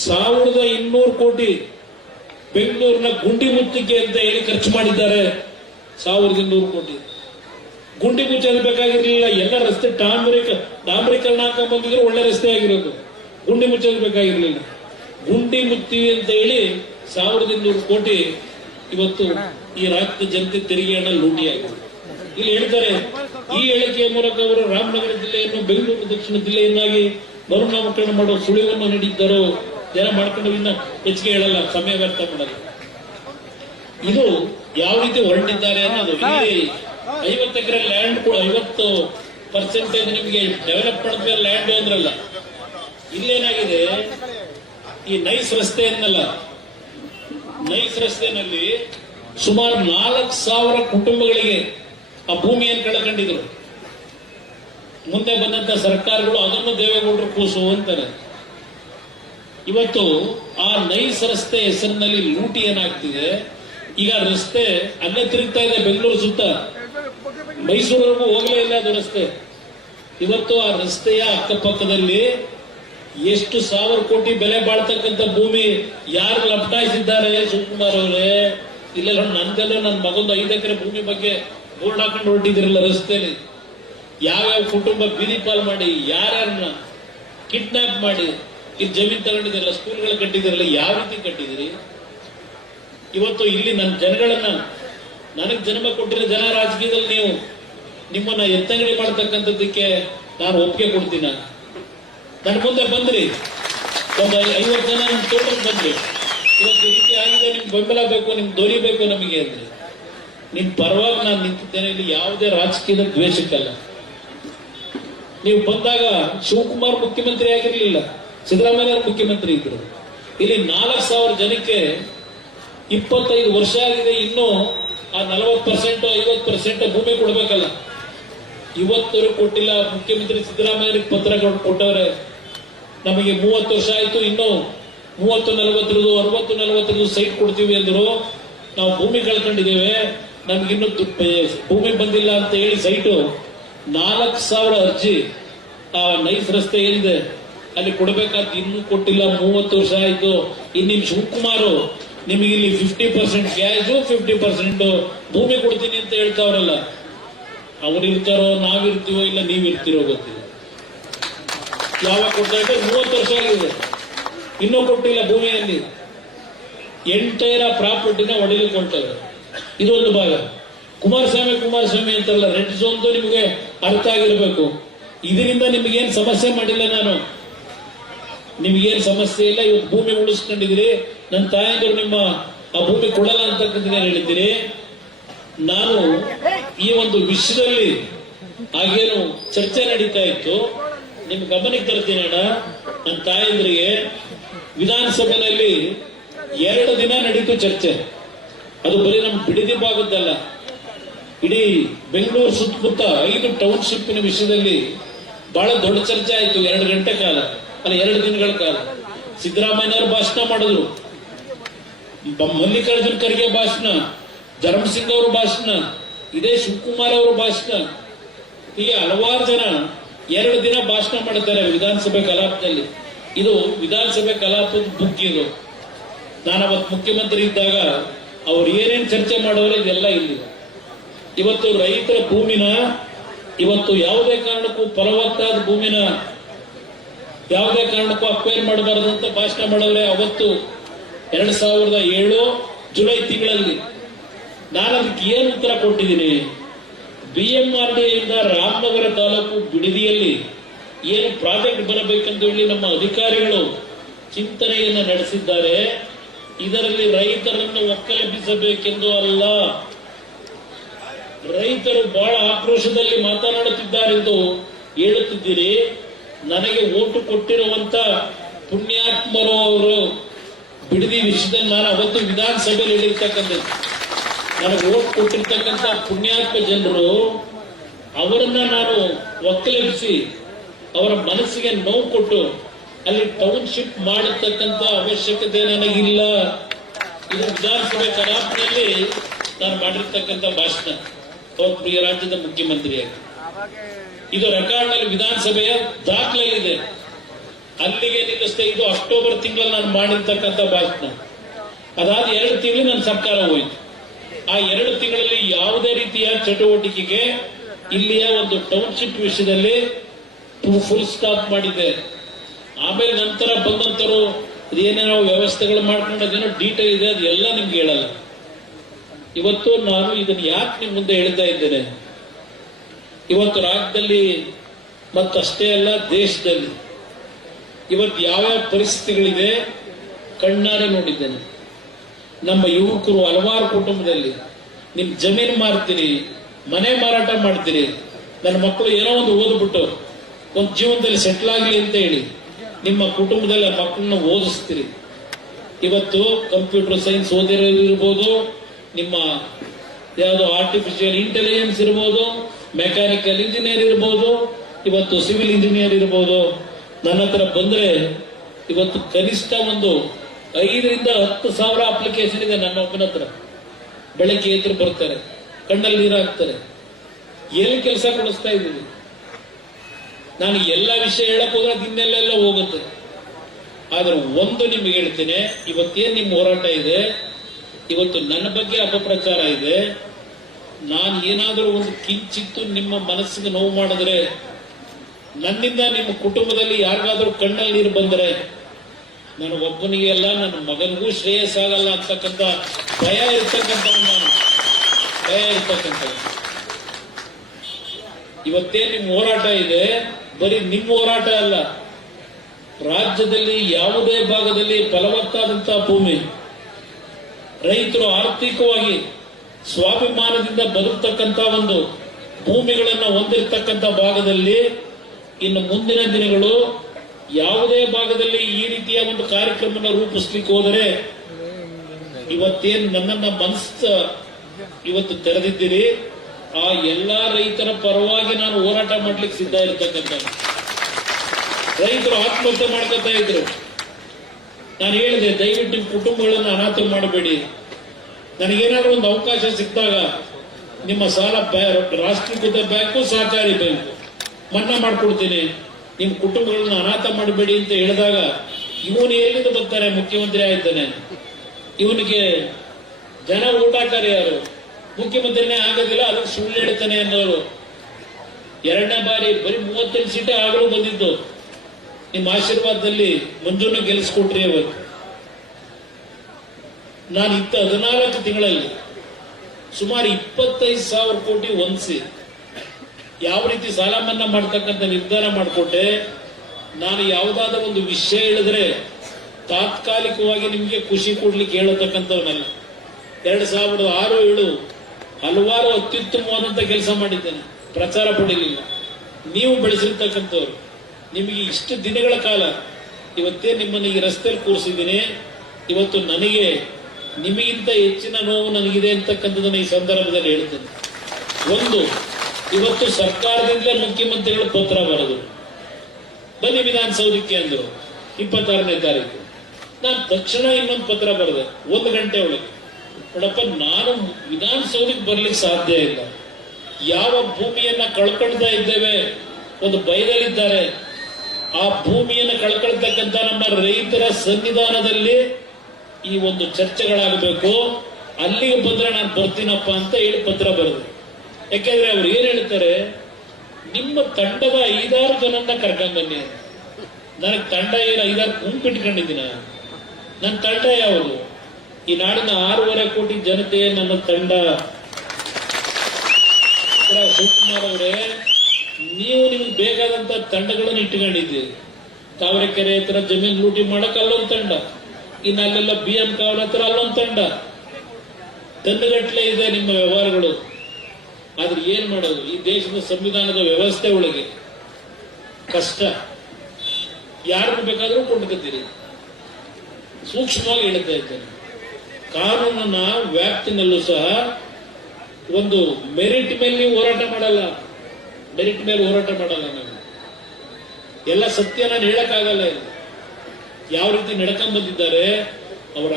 1200 ಕೋಟಿ ಬೆಂಗಳೂರಿನ ಗುಂಡಿ ಮುಚ್ಚಿಕೆ ಅಂತ ಹೇಳಿ ಖರ್ಚು ಮಾಡಿದ್ದಾರೆ. 1200 ಕೋಟಿ ಗುಂಡಿ ಮುಚ್ಚಲು ಬೇಕಾಗಿರ್ಲಿಲ್ಲ. ಎಲ್ಲ ರಸ್ತೆ ಡಾಂಬರೀಕರಣ ಹಾಕೊಂಡ್ ಬಂದಿದ್ರು, ಒಳ್ಳೆ ರಸ್ತೆ ಆಗಿರೋದು. ಗುಂಡಿ ಮುಚ್ಚಲು ಬೇಕಾಗಿರ್ಲಿಲ್ಲ. ಗುಂಡಿ ಮುತ್ತೀವಿ ಅಂತ ಹೇಳಿ 1200 ಕೋಟಿ ಇವತ್ತು ಈ ರಾಜ್ಯದ ಜನತೆ ತೆರಿಗೆ ಹಣ ಲೂಟಿಯಾಗಿದೆ. ಇಲ್ಲಿ ಹೇಳ್ತಾರೆ, ಈ ಹೇಳಿಕೆಯ ಮೂಲಕ ಅವರು ರಾಮನಗರ ಜಿಲ್ಲೆಯನ್ನು ಬೆಂಗಳೂರು ದಕ್ಷಿಣ ಜಿಲ್ಲೆಯನ್ನಾಗಿ ಮರುನಾಮಕರಣ ಮಾಡುವ ಸುಳಿವನ್ನು ನೀಡಿದ್ದರು. ಜನ ಮಾಡ್ಕೊಂಡು ಇನ್ನ ಹೆಚ್ಚಿಗೆ ಹೇಳಲ್ಲ, ಸಮಯ ವ್ಯರ್ಥ ಮಾಡಲ್ಲ. ಇದು ಯಾವ ರೀತಿ ಹೊರಟಿದ್ದಾರೆ ಅನ್ನೋದು. ಇಲ್ಲಿ 50 ಎಕರೆ ಲ್ಯಾಂಡ್ 50% ನಿಮಗೆ ಡೆವಲಪ್ ಮಾಡಿದ ಲ್ಯಾಂಡ್ ಅಂದ್ರಲ್ಲ. ಇಲ್ಲೇನಾಗಿದೆ, ಈ ನೈಸ್ ರಸ್ತೆ ಅನ್ನಲ್ಲ, ನೈಸ್ ರಸ್ತೆನಲ್ಲಿ ಸುಮಾರು 4000 ಕುಟುಂಬಗಳಿಗೆ ಆ ಭೂಮಿಯನ್ನು ಕಳ್ಕೊಂಡಿದ್ರು. ಮುಂದೆ ಬಂದಂತ ಸರ್ಕಾರಗಳು ಅದನ್ನು ದೇವೇಗೌಡರು ಕೂಸು ಅಂತಾರೆ. ಇವತ್ತು ಆ ನೈಸ್ ರಸ್ತೆ ಹೆಸರಿನಲ್ಲಿ ಲೂಟಿ ಏನಾಗ್ತಿದೆ. ಈಗ ರಸ್ತೆ ಅಲ್ಲೇ ತಿರುಗ್ತಾ ಇದೆ, ಬೆಂಗಳೂರು ಸುತ್ತ, ಮೈಸೂರಿಗೂ ಹೋಗಲೇ ಇಲ್ಲ ಅದು ರಸ್ತೆ. ಇವತ್ತು ಆ ರಸ್ತೆಯ ಅಕ್ಕಪಕ್ಕದಲ್ಲಿ ಎಷ್ಟು 1000 ಕೋಟಿ ಬೆಲೆ ಬಾಳ್ತಕ್ಕಂಥ ಭೂಮಿ ಯಾರು ಲಪಟಾಯಿಸಿದ್ದಾರೆ? ಶಿವಕುಮಾರ್ ಅವರೇ, ಇಲ್ಲೆಲ್ಲ ನಂದೆಲ್ಲ ನನ್ನ ಮಗೊಂದು 5 ಎಕರೆ ಭೂಮಿ ಬಗ್ಗೆ ಬೋರ್ಡ್ ಹಾಕೊಂಡು ಹೊರಟಿದ್ರಲ್ಲ ರಸ್ತೆಯಲ್ಲಿ. ಯಾವ್ಯಾವ ಕುಟುಂಬ ಬೀದಿ ಪಾಲ್ ಮಾಡಿ, ಯಾರ್ಯಾರನ್ನ ಕಿಡ್ನಾಪ್ ಮಾಡಿ ಇಲ್ಲಿ ಜಮೀನ್ ತಗೊಂಡಿದ್ರಲ್ಲ, ಸ್ಕೂಲ್ಗಳು ಕಟ್ಟಿದಿರಲ್ಲ, ಯಾವ ರೀತಿ ಕಟ್ಟಿದಿರಿ? ಇವತ್ತು ಇಲ್ಲಿ ನನ್ನ ಜನಗಳನ್ನ, ನನಗೆ ಜನ್ಮ ಕೊಟ್ಟಿರೋ ಜನ ರಾಜಕೀಯದಲ್ಲಿ ನೀವು ನಿಮ್ಮನ್ನ ಎತ್ತಂಗಡಿ ಮಾಡತಕ್ಕಂಥದ್ದಕ್ಕೆ ನಾನು ಒಪ್ಪಿಗೆ ಕೊಡ್ತೀನ? ನನ್ನ ಮುಂದೆ ಬಂದ್ರಿ, ಒಂದು 50 ಜನ ನಿಮ್ಮ ತೋಟಕ್ಕೆ ಬಂದ್ರಿ, ಇವತ್ತು ಈ ರೀತಿ ಆಗಿದೆ, ನಿಮ್ಗೆ ಬೆಂಬಲ ಬೇಕು, ನಿಮ್ಗೆ ದೊರಿಬೇಕು ನಮಗೆ ಅಂದ್ರೆ ನಿಮ್ ಪರವಾಗಿ ನಾನು ನಿಂತಿದ್ದೇನೆ. ಇಲ್ಲಿ ಯಾವುದೇ ರಾಜಕೀಯದ ದ್ವೇಷಕ್ಕಲ್ಲ. ನೀವು ಬಂದಾಗ ಶಿವಕುಮಾರ್ ಮುಖ್ಯಮಂತ್ರಿ ಆಗಿರ್ಲಿಲ್ಲ, ಸಿದ್ದರಾಮಯ್ಯ ಮುಖ್ಯಮಂತ್ರಿ ಇದ್ರು. ಇಲ್ಲಿ 4000 ಜನಕ್ಕೆ 25 ವರ್ಷ ಆಗಿದೆ, ಇನ್ನೂ ಆ 40% 50% ಭೂಮಿ ಕೊಡ್ಬೇಕಲ್ಲ. ಇವತ್ತವರೆಗೂ ಕೊಟ್ಟಿಲ್ಲ. ಮುಖ್ಯಮಂತ್ರಿ ಸಿದ್ದರಾಮಯ್ಯ ಪತ್ರ ಕೊಟ್ಟವ್ರೆ, ನಮಗೆ 30 ವರ್ಷ ಆಯ್ತು, ಇನ್ನು 30-40 60-40 ಸೈಟ್ ಕೊಡ್ತೀವಿ ಅಂದ್ರು. ನಾವು ಭೂಮಿ ಕಳ್ಕೊಂಡಿದ್ದೇವೆ, ನಮ್ಗಿನ್ನು ಭೂಮಿ ಬಂದಿಲ್ಲ ಅಂತ ಹೇಳಿ ಸೈಟು 4000 ಅರ್ಜಿ ಆ ನೈಸ್ ರಸ್ತೆ ಏನಿದೆ ಅಲ್ಲಿ ಕೊಡಬೇಕಾದ ಇನ್ನೂ ಕೊಟ್ಟಿಲ್ಲ. 30 ವರ್ಷ ಆಯ್ತು. ಇನ್ನು ನಿಮ್ ಶಿವಕುಮಾರ್ ನಿಮಗೆ ಇಲ್ಲಿ 50% ಕ್ಯಾಶು 50% ಭೂಮಿ ಕೊಡ್ತೀನಿ ಅಂತ ಹೇಳ್ತಾವ್ರಲ್ಲ, ಅವ್ರಿರ್ತಾರೋ ನಾವಿರ್ತೀವೋ ಇಲ್ಲ ನೀವಿರ್ತೀರೋ ಗೊತ್ತಿಲ್ಲ. ಯಾವಾಗ ಕೊಡ್ತಾ ಇದ್ರೆ 30 ವರ್ಷ ಆಗಿದೆ, ಇನ್ನೂ ಕೊಟ್ಟಿಲ್ಲ. ಭೂಮಿಯಲ್ಲಿ ಎಂಟೈರ ಪ್ರಾಪರ್ಟಿನ ಒಡೆದುಕೊಳ್ತವೆ. ಇದೊಂದು ಭಾಗ. ಕುಮಾರಸ್ವಾಮಿ ಅಂತಾರಲ್ಲ, ರೆಡ್ ಝೋನ್ ನಿಮಗೆ ಅರ್ಥ ಆಗಿರಬೇಕು. ಇದರಿಂದ ನಿಮಗೇನು ಸಮಸ್ಯೆ ಮಾಡಿಲ್ಲ ನಾನು, ನಿಮಗೇನು ಸಮಸ್ಯೆ ಇಲ್ಲ. ಇವತ್ತು ಭೂಮಿ ಉಳಿಸ್ಕೊಂಡಿದ್ದೀರಿ, ನನ್ನ ತಾಯಂದರು ನಿಮ್ಮ ಆ ಭೂಮಿ ಕೊಡಲ್ಲ ಅಂತಕ್ಕಂಥ ಹೇಳಿದ್ದೀರಿ. ನಾನು ಈ ಒಂದು ವಿಷಯದಲ್ಲಿ ಹಾಗೇನು ಚರ್ಚೆ ನಡೀತಾ ಇತ್ತು, ನಿಮ್ ಗಮನಕ್ಕೆ ತರ್ತೀನಿ ಅಣ್ಣ. ನನ್ನ ತಾಯಂದ್ರಿಗೆ ವಿಧಾನಸಭೆಯಲ್ಲಿ 2 ದಿನ ನಡೀತು ಚರ್ಚೆ. ಅದು ಬರೀ ನಮ್ಮ ಬಿಡದಿ ಭಾಗದ್ದಲ್ಲ, ಇಡೀ ಬೆಂಗಳೂರು ಸುತ್ತಮುತ್ತ 5 ಟೌನ್ಶಿಪ್ನ ವಿಷಯದಲ್ಲಿ ಬಹಳ ದೊಡ್ಡ ಚರ್ಚೆ ಆಯಿತು. 2 ಗಂಟೆ ಕಾಲ, ಅಲ್ಲ 2 ದಿನಗಳ ಕಾಲ. ಸಿದ್ದರಾಮಯ್ಯನವರು ಭಾಷಣ ಮಾಡಿದ್ರು, ಮಲ್ಲಿಕಾರ್ಜುನ್ ಖರ್ಗೆ ಭಾಷಣ, ಧರ್ಮಸಿಂಗ್ ಅವರು ಭಾಷಣ, ಇದೇ ಶಿವಕುಮಾರ್ ಅವರು ಭಾಷಣ, ಹೀಗೆ ಹಲವಾರು ಜನ 2 ದಿನ ಭಾಷಣ ಮಾಡುತ್ತಾರೆ ವಿಧಾನಸಭೆ ಕಲಾಪದಲ್ಲಿ. ಇದು ವಿಧಾನಸಭೆ ಕಲಾಪದ ಬುಕ್. ಇದು ನಾನು ಅವತ್ತು ಮುಖ್ಯಮಂತ್ರಿ ಇದ್ದಾಗ ಅವ್ರು ಏನೇನು ಚರ್ಚೆ ಮಾಡೋರು ಇದೆಲ್ಲ ಇಲ್ಲಿ. ಇವತ್ತು ರೈತರ ಭೂಮಿನ, ಇವತ್ತು ಯಾವುದೇ ಕಾರಣಕ್ಕೂ ಫಲವತ್ತಾದ ಭೂಮಿನ ಯಾವುದೇ ಕಾರಣಕ್ಕೂ ಅಕ್ವೈರ್ ಮಾಡಬಾರದು ಅಂತ ಭಾಷಣ ಮಾಡವ್ರೆ. ಅವತ್ತು 2007 ಜುಲೈ ತಿಂಗಳಲ್ಲಿ ನಾನು ಅದಕ್ಕೆ ಏನು ಉತ್ತರ ಕೊಟ್ಟಿದ್ದೀನಿ? BMRDA ಇಂದ ರಾಮನಗರ ತಾಲೂಕು ಬಿಡದಿಯಲ್ಲಿ ಏನು ಪ್ರಾಜೆಕ್ಟ್ ಬರಬೇಕೆಂದು ಹೇಳಿ ನಮ್ಮ ಅಧಿಕಾರಿಗಳು ಚಿಂತನೆಯನ್ನು ನಡೆಸಿದ್ದಾರೆ. ಇದರಲ್ಲಿ ರೈತರನ್ನು ಒಕ್ಕಲೆಬ್ಬಿಸಬೇಕೆಂದು ಅಲ್ಲ, ರೈತರು ಬಹಳ ಆಕ್ರೋಶದಲ್ಲಿ ಮಾತನಾಡುತ್ತಿದ್ದಾರೆಂದು ಹೇಳುತ್ತಿದ್ದೀರಿ. ನನಗೆ ಓಟು ಕೊಟ್ಟಿರುವಂತ ಪುಣ್ಯಾತ್ಮರು ಅವರು ಬಿಡದಿ ವಿಷಯದಲ್ಲಿ ನಾನು ಅವತ್ತು ವಿಧಾನಸಭೆಯಲ್ಲಿ ಹೇಳಿರ್ತಕ್ಕಂಥದ್ದು, ನನಗೆ ಓಟ್ ಕೊಟ್ಟಿರ್ತಕ್ಕಂಥ ಪುಣ್ಯಾತ್ಮ ಜನರು, ಅವರನ್ನ ನಾನು ಒಕ್ಕಲೆಬ್ಬಿಸಿ ಅವರ ಮನಸ್ಸಿಗೆ ನೋವು ಕೊಟ್ಟು ಅಲ್ಲಿ ಟೌನ್ಶಿಪ್ ಮಾಡತಕ್ಕಂಥ ಅವಶ್ಯಕತೆ ನನಗಿಲ್ಲ. ಇದು ವಿಧಾನಸಭೆ ಕಲಾಪದಲ್ಲಿ ನಾನು ಮಾಡಿರ್ತಕ್ಕಂಥ ಭಾಷಣ, ಅವತ್ತು ಈ ರಾಜ್ಯದ ಮುಖ್ಯಮಂತ್ರಿಯಾಗಿ. ಇದು ರೆಕಾರ್ಡ್ನಲ್ಲಿ ವಿಧಾನಸಭೆಯ ದಾಖಲೆಯಿದೆ. ಅಲ್ಲಿಗೆ ನಿಲ್ಲಿಸ್ತಾ, ಇದು ಅಕ್ಟೋಬರ್ ತಿಂಗಳಲ್ಲಿ ನಾನು ಮಾಡಿರ್ತಕ್ಕಂಥ ಭಾಷಣ. ಅದಾದ 2 ತಿಂಗಳು ನನ್ನ ಸರ್ಕಾರ ಹೋಯಿತು. ಆ 2 ತಿಂಗಳಲ್ಲಿ ಯಾವುದೇ ರೀತಿಯ ಚಟುವಟಿಕೆಗೆ ಇಲ್ಲಿಯ ಒಂದು ಟೌನ್ಶಿಪ್ ವಿಷಯದಲ್ಲಿ ಫುಲ್ ಸ್ಟಾಪ್ ಮಾಡಿದೆ. ಆಮೇಲೆ ನಂತರ ಬಂದಂತರು ಅದೇನೇನೋ ವ್ಯವಸ್ಥೆಗಳು ಮಾಡ್ಕೊಂಡು ಅದೇನೋ ಡೀಟೇಲ್ ಇದೆ, ಅದು ಎಲ್ಲ ನಿಮ್ಗೆ ಹೇಳಲ್ಲ. ಇವತ್ತು ನಾನು ಇದನ್ನು ಯಾಕೆ ನಿಮ್ ಮುಂದೆ ಹೇಳ್ತಾ ಇದ್ದೇನೆ, ಇವತ್ತು ರಾಜ್ಯದಲ್ಲಿ ಮತ್ತಷ್ಟೇ ಅಲ್ಲ ದೇಶದಲ್ಲಿ ಇವತ್ತು ಯಾವ್ಯಾವ ಪರಿಸ್ಥಿತಿಗಳಿದೆ ಕಣ್ಣಾರೆ ನೋಡಿದ್ದೇನೆ. ನಮ್ಮ ಯುವಕರು ಹಲವಾರು ಕುಟುಂಬದಲ್ಲಿ ನಿಮ್ ಜಮೀನು ಮಾರ್ತೀರಿ, ಮನೆ ಮಾರಾಟ ಮಾಡ್ತೀರಿ, ನನ್ನ ಮಕ್ಕಳು ಏನೋ ಒಂದು ಓದ್ಬಿಟ್ಟು ಒಂದು ಜೀವನದಲ್ಲಿ ಸೆಟ್ಲ್ ಆಗಲಿ ಅಂತ ಹೇಳಿ ನಿಮ್ಮ ಕುಟುಂಬದಲ್ಲಿ ಮಕ್ಕಳನ್ನ ಓದಿಸ್ತೀರಿ. ಇವತ್ತು ಕಂಪ್ಯೂಟರ್ ಸೈನ್ಸ್ ಓದಿರೋದಿರ್ಬೋದು, ನಿಮ್ಮ ಯಾವುದು ಆರ್ಟಿಫಿಷಿಯಲ್ ಇಂಟೆಲಿಜೆನ್ಸ್ ಇರ್ಬೋದು, ಮೆಕ್ಯಾನಿಕಲ್ ಇಂಜಿನಿಯರ್ ಇರ್ಬೋದು, ಇವತ್ತು ಸಿವಿಲ್ ಇಂಜಿನಿಯರ್ ಇರ್ಬೋದು. ನನ್ನ ಹತ್ರ ಬಂದ್ರೆ ಇವತ್ತು ಕನಿಷ್ಠ ಒಂದು 5,000 ರಿಂದ 10,000 ಅಪ್ಲಿಕೇಶನ್ ಇದೆ ನನ್ನ ಒಬ್ಬನ ಹತ್ರ. ಬೆಳಗ್ಗೆ ಎದ್ರು ಬರ್ತಾರೆ, ಕಣ್ಣಲ್ಲಿ ನೀರು ಹಾಕ್ತಾರೆ, ಎಲ್ಲಿ ಕೆಲಸ ಕೊಡಿಸ್ತಾ ಇದ್ದೀವಿ. ನಾನು ಎಲ್ಲ ವಿಷಯ ಹೇಳಕ್ ಹೋದ್ರೆ ಇನ್ನೆಲ್ಲೆಲ್ಲ ಹೋಗುತ್ತೆ. ಆದ್ರೆ ಒಂದು ನಿಮ್ಗೆ ಹೇಳ್ತೇನೆ, ಇವತ್ತೇನ್ ನಿಮ್ ಹೋರಾಟ ಇದೆ, ಇವತ್ತು ನನ್ನ ಬಗ್ಗೆ ಅಪಪ್ರಚಾರ ಇದೆ. ನಾನು ಏನಾದರೂ ಒಂದು ಕಿಂಚಿತ್ತು ನಿಮ್ಮ ಮನಸ್ಸಿಗೆ ನೋವು ಮಾಡಿದ್ರೆ, ನನ್ನಿಂದ ನಿಮ್ಮ ಕುಟುಂಬದಲ್ಲಿ ಯಾರಿಗಾದ್ರೂ ಕಣ್ಣಲ್ಲಿ ನೀರು ಬಂದರೆ ನಾನು ಒಬ್ಬನಿಗೆ ಅಲ್ಲ, ನನ್ನ ಮಗನಿಗೂ ಶ್ರೇಯಸ್ಸಾಗಲ್ಲ ಅಂತಕ್ಕಂಥ ಭಯ ಇರ್ತಕ್ಕಂಥ ಇವತ್ತೇ ನಿಮ್ಮ ಹೋರಾಟ ಇದೆ. ಬರೀ ನಿಮ್ಮ ಹೋರಾಟ ಅಲ್ಲ, ರಾಜ್ಯದಲ್ಲಿ ಯಾವುದೇ ಭಾಗದಲ್ಲಿ ಫಲವತ್ತಾದಂತಹ ಭೂಮಿ, ರೈತರು ಆರ್ಥಿಕವಾಗಿ ಸ್ವಾಭಿಮಾನದಿಂದ ಬದುಕ್ತಕ್ಕಂಥ ಒಂದು ಭೂಮಿಗಳನ್ನು ಹೊಂದಿರತಕ್ಕಂಥ ಭಾಗದಲ್ಲಿ ಇನ್ನು ಮುಂದಿನ ದಿನಗಳು ಯಾವುದೇ ಭಾಗದಲ್ಲಿ ಈ ರೀತಿಯ ಒಂದು ಕಾರ್ಯಕ್ರಮ ರೂಪಿಸ್ಲಿಕ್ಕೆ ಹೋದರೆ, ಇವತ್ತೇನು ನನ್ನನ್ನ ಮನಸ್ಸು ಇವತ್ತು ತೆರೆದಿದ್ದೀರಿ, ಆ ಎಲ್ಲಾ ರೈತರ ಪರವಾಗಿ ನಾನು ಹೋರಾಟ ಮಾಡ್ಲಿಕ್ಕೆ ಸಿದ್ಧ ಇರತಕ್ಕಂಥ. ರೈತರು ಆತ್ಮಹತ್ಯೆ ಮಾಡ್ಕೊತಾ ಇದ್ರು. ನಾನು ಹೇಳಿದೆ, ದಯವಿಟ್ಟು ನಿಮ್ಮ ಕುಟುಂಬಗಳನ್ನು ಅನಾಥ ಮಾಡಬೇಡಿ. ನನಗೇನಾದ್ರೂ ಒಂದು ಅವಕಾಶ ಸಿಕ್ಕಿದಾಗ ನಿಮ್ಮ ಸಾಲ ರಾಷ್ಟ್ರೀಕೃತ ಬ್ಯಾಂಕು, ಸಹಕಾರಿ ಬ್ಯಾಂಕು ಮನ್ನಾ ಮಾಡ್ಕೊಡ್ತೀನಿ, ನಿಮ್ಮ ಕುಟುಂಬಗಳನ್ನ ಅನಾಥ ಮಾಡಬೇಡಿ ಅಂತ ಹೇಳಿದಾಗ, ಇವನು ಎಲ್ಲಿಂದ ಬರ್ತಾರೆ, ಮುಖ್ಯಮಂತ್ರಿ ಆಗಿದ್ದಾನೆ, ಇವನಿಗೆ ಜನ ಊಟ ಹಾಕಾರೆ ಯಾರು, ಮುಖ್ಯಮಂತ್ರಿನೇ ಆಗೋದಿಲ್ಲ, ಅದಕ್ಕೆ ಸುಳ್ಳು ಹೇಳ್ತಾನೆ ಅನ್ನೋರು. 2ನೇ ಬಾರಿ ಬರೀ 38 ಸೀಟೇ ಆಗಲೂ ಬಂದಿದ್ದು. ನಿಮ್ಮ ಆಶೀರ್ವಾದದಲ್ಲಿ ಮಂಜುನ ಗೆಲ್ಲಿಸ್ಕೊಟ್ರಿ. ಅವತ್ತು ನಾನು 14 ತಿಂಗಳಲ್ಲಿ ಸುಮಾರು 25,000 ಕೋಟಿ ಹೊಂದಿಸಿ ಯಾವ ರೀತಿ ಸಾಲ ಮನ್ನಾ ಮಾಡ್ತಕ್ಕಂಥ ನಿರ್ಧಾರ ಮಾಡಿಕೊಟ್ಟೆ. ನಾನು ಯಾವುದಾದ್ರೂ ಒಂದು ವಿಷಯ ಹೇಳಿದ್ರೆ ತಾತ್ಕಾಲಿಕವಾಗಿ ನಿಮಗೆ ಖುಷಿ ಕೊಡ್ಲಿಕ್ಕೆ ಹೇಳತಕ್ಕಂಥವನಲ್ಲ. 2006-7 ಹಲವಾರು ಅತ್ಯುತ್ತಮವಾದಂತ ಕೆಲಸ ಮಾಡಿದ್ದೇನೆ, ಪ್ರಚಾರ ಪಡಲಿಲ್ಲ. ನೀವು ಬೆಳೆಸಿರ್ತಕ್ಕಂಥವ್ರು, ನಿಮಗೆ ಇಷ್ಟು ದಿನಗಳ ಕಾಲ ಇವತ್ತೇ ನಿಮ್ಮನ್ನು ಈ ರಸ್ತೆಯಲ್ಲಿ ಕೂರಿಸಿದ್ದೀನಿ. ಇವತ್ತು ನನಗೆ ನಿಮಗಿಂತ ಹೆಚ್ಚಿನ ನೋವು ನನಗಿದೆ ಅಂತಕ್ಕಂಥದ್ದನ್ನು ಈ ಸಂದರ್ಭದಲ್ಲಿ ಹೇಳ್ತೇನೆ. ಒಂದು, ಇವತ್ತು ಸರ್ಕಾರದಿಂದಲೇ ಮುಖ್ಯಮಂತ್ರಿಗಳು ಪತ್ರ ಬರೆದು ಬನ್ನಿ ವಿಧಾನಸೌಧಕ್ಕೆ ಅಂದರು 26ನೇ ತಾರೀಕು. ನಾನು ತಕ್ಷಣ ಇನ್ನೊಂದು ಪತ್ರ ಬರೆದೆ 1 ಗಂಟೆ ಒಳಗೆ. ನೋಡಪ್ಪ, ನಾನು ವಿಧಾನಸೌಧಕ್ಕೆ ಬರ್ಲಿಕ್ಕೆ ಸಾಧ್ಯ ಇಲ್ಲ. ಯಾವ ಭೂಮಿಯನ್ನ ಕಳ್ಕೊಳ್ತಾ ಇದ್ದೇವೆ, ಒಂದು ಭಯದಲ್ಲಿದ್ದಾರೆ. ಆ ಭೂಮಿಯನ್ನು ಕಳ್ಕೊಳ್ತಕ್ಕಂಥ ನಮ್ಮ ರೈತರ ಸನ್ನಿಧಾನದಲ್ಲಿ ಈ ಒಂದು ಚರ್ಚೆಗಳಾಗಬೇಕು. ಅಲ್ಲಿಗೆ ಬಂದ್ರೆ ನಾನು ಬರ್ತೀನಪ್ಪ ಅಂತ ಹೇಳಿ ಪತ್ರ ಬರೆದು. ಯಾಕೆಂದ್ರೆ ಅವ್ರು ಏನ್ ಹೇಳ್ತಾರೆ, ನಿಮ್ಮ ತಂಡದ 5-6 ಜನನ್ನ ಕರ್ಕೊಂಡ್ ಬನ್ನಿ. ನನಗೆ ತಂಡ ಏನು 5-6 ಗುಂಪಿಟ್ಕೊಂಡಿದ್ದೀನ? ನನ್ನ ತಂಡ ಯಾವುದು? ಈ ನಾಡಿನ 6.5 ಕೋಟಿ ಜನತೆ ನನ್ನ ತಂಡ. ಶಿವಕುಮಾರ್ ಅವರೇ, ನೀವು ನಿಮ್ಗೆ ಬೇಕಾದಂತ ತಂಡಗಳನ್ನು ಇಟ್ಕೊಂಡಿದ್ದೀರಿ. ತಾವರೆಕೆರೆ ಹತ್ರ ಜಮೀನು ಲೂಟಿ ಮಾಡಕ್ ಅಲ್ಲೊಂದು ತಂಡ, ಇನ್ನಲ್ಲೆಲ್ಲ BM ಕಾವಲ ಹತ್ರ ಅಲ್ಲೊಂದು ತಂಡ. ತಂಡಗಟ್ಟಲೆ ಇದೆ ನಿಮ್ಮ ವ್ಯವಹಾರಗಳು. ಆದ್ರೆ ಏನ್ ಮಾಡೋದು, ಈ ದೇಶದ ಸಂವಿಧಾನದ ವ್ಯವಸ್ಥೆ ಒಳಗೆ ಕಷ್ಟ. ಯಾರನ್ನು ಬೇಕಾದ್ರೂ ಕೊಂಡ್ಕೊತೀರಿ. ಸೂಕ್ಷ್ಮವಾಗಿ ಹೇಳ್ತಾ ಇದ್ದೇನೆ, ಕಾನೂನಿನ ವ್ಯಾಪ್ತಿನಲ್ಲೂ ಸಹ ಒಂದು ಮೆರಿಟ್ ಮೇಲೆ ನೀವು ಹೋರಾಟ ಮಾಡಲ್ಲ. ಮೆರಿಟ್ ಮೇಲೆ ಹೋರಾಟ ಮಾಡಲ್ಲ. ನಾನು ಎಲ್ಲ ಸತ್ಯ ನಾನು ಹೇಳಕ್ಕಾಗಲ್ಲ. ಯಾವ ರೀತಿ ನಡ್ಕೊಂಡ್ ಬಂದಿದ್ದಾರೆ ಅವರ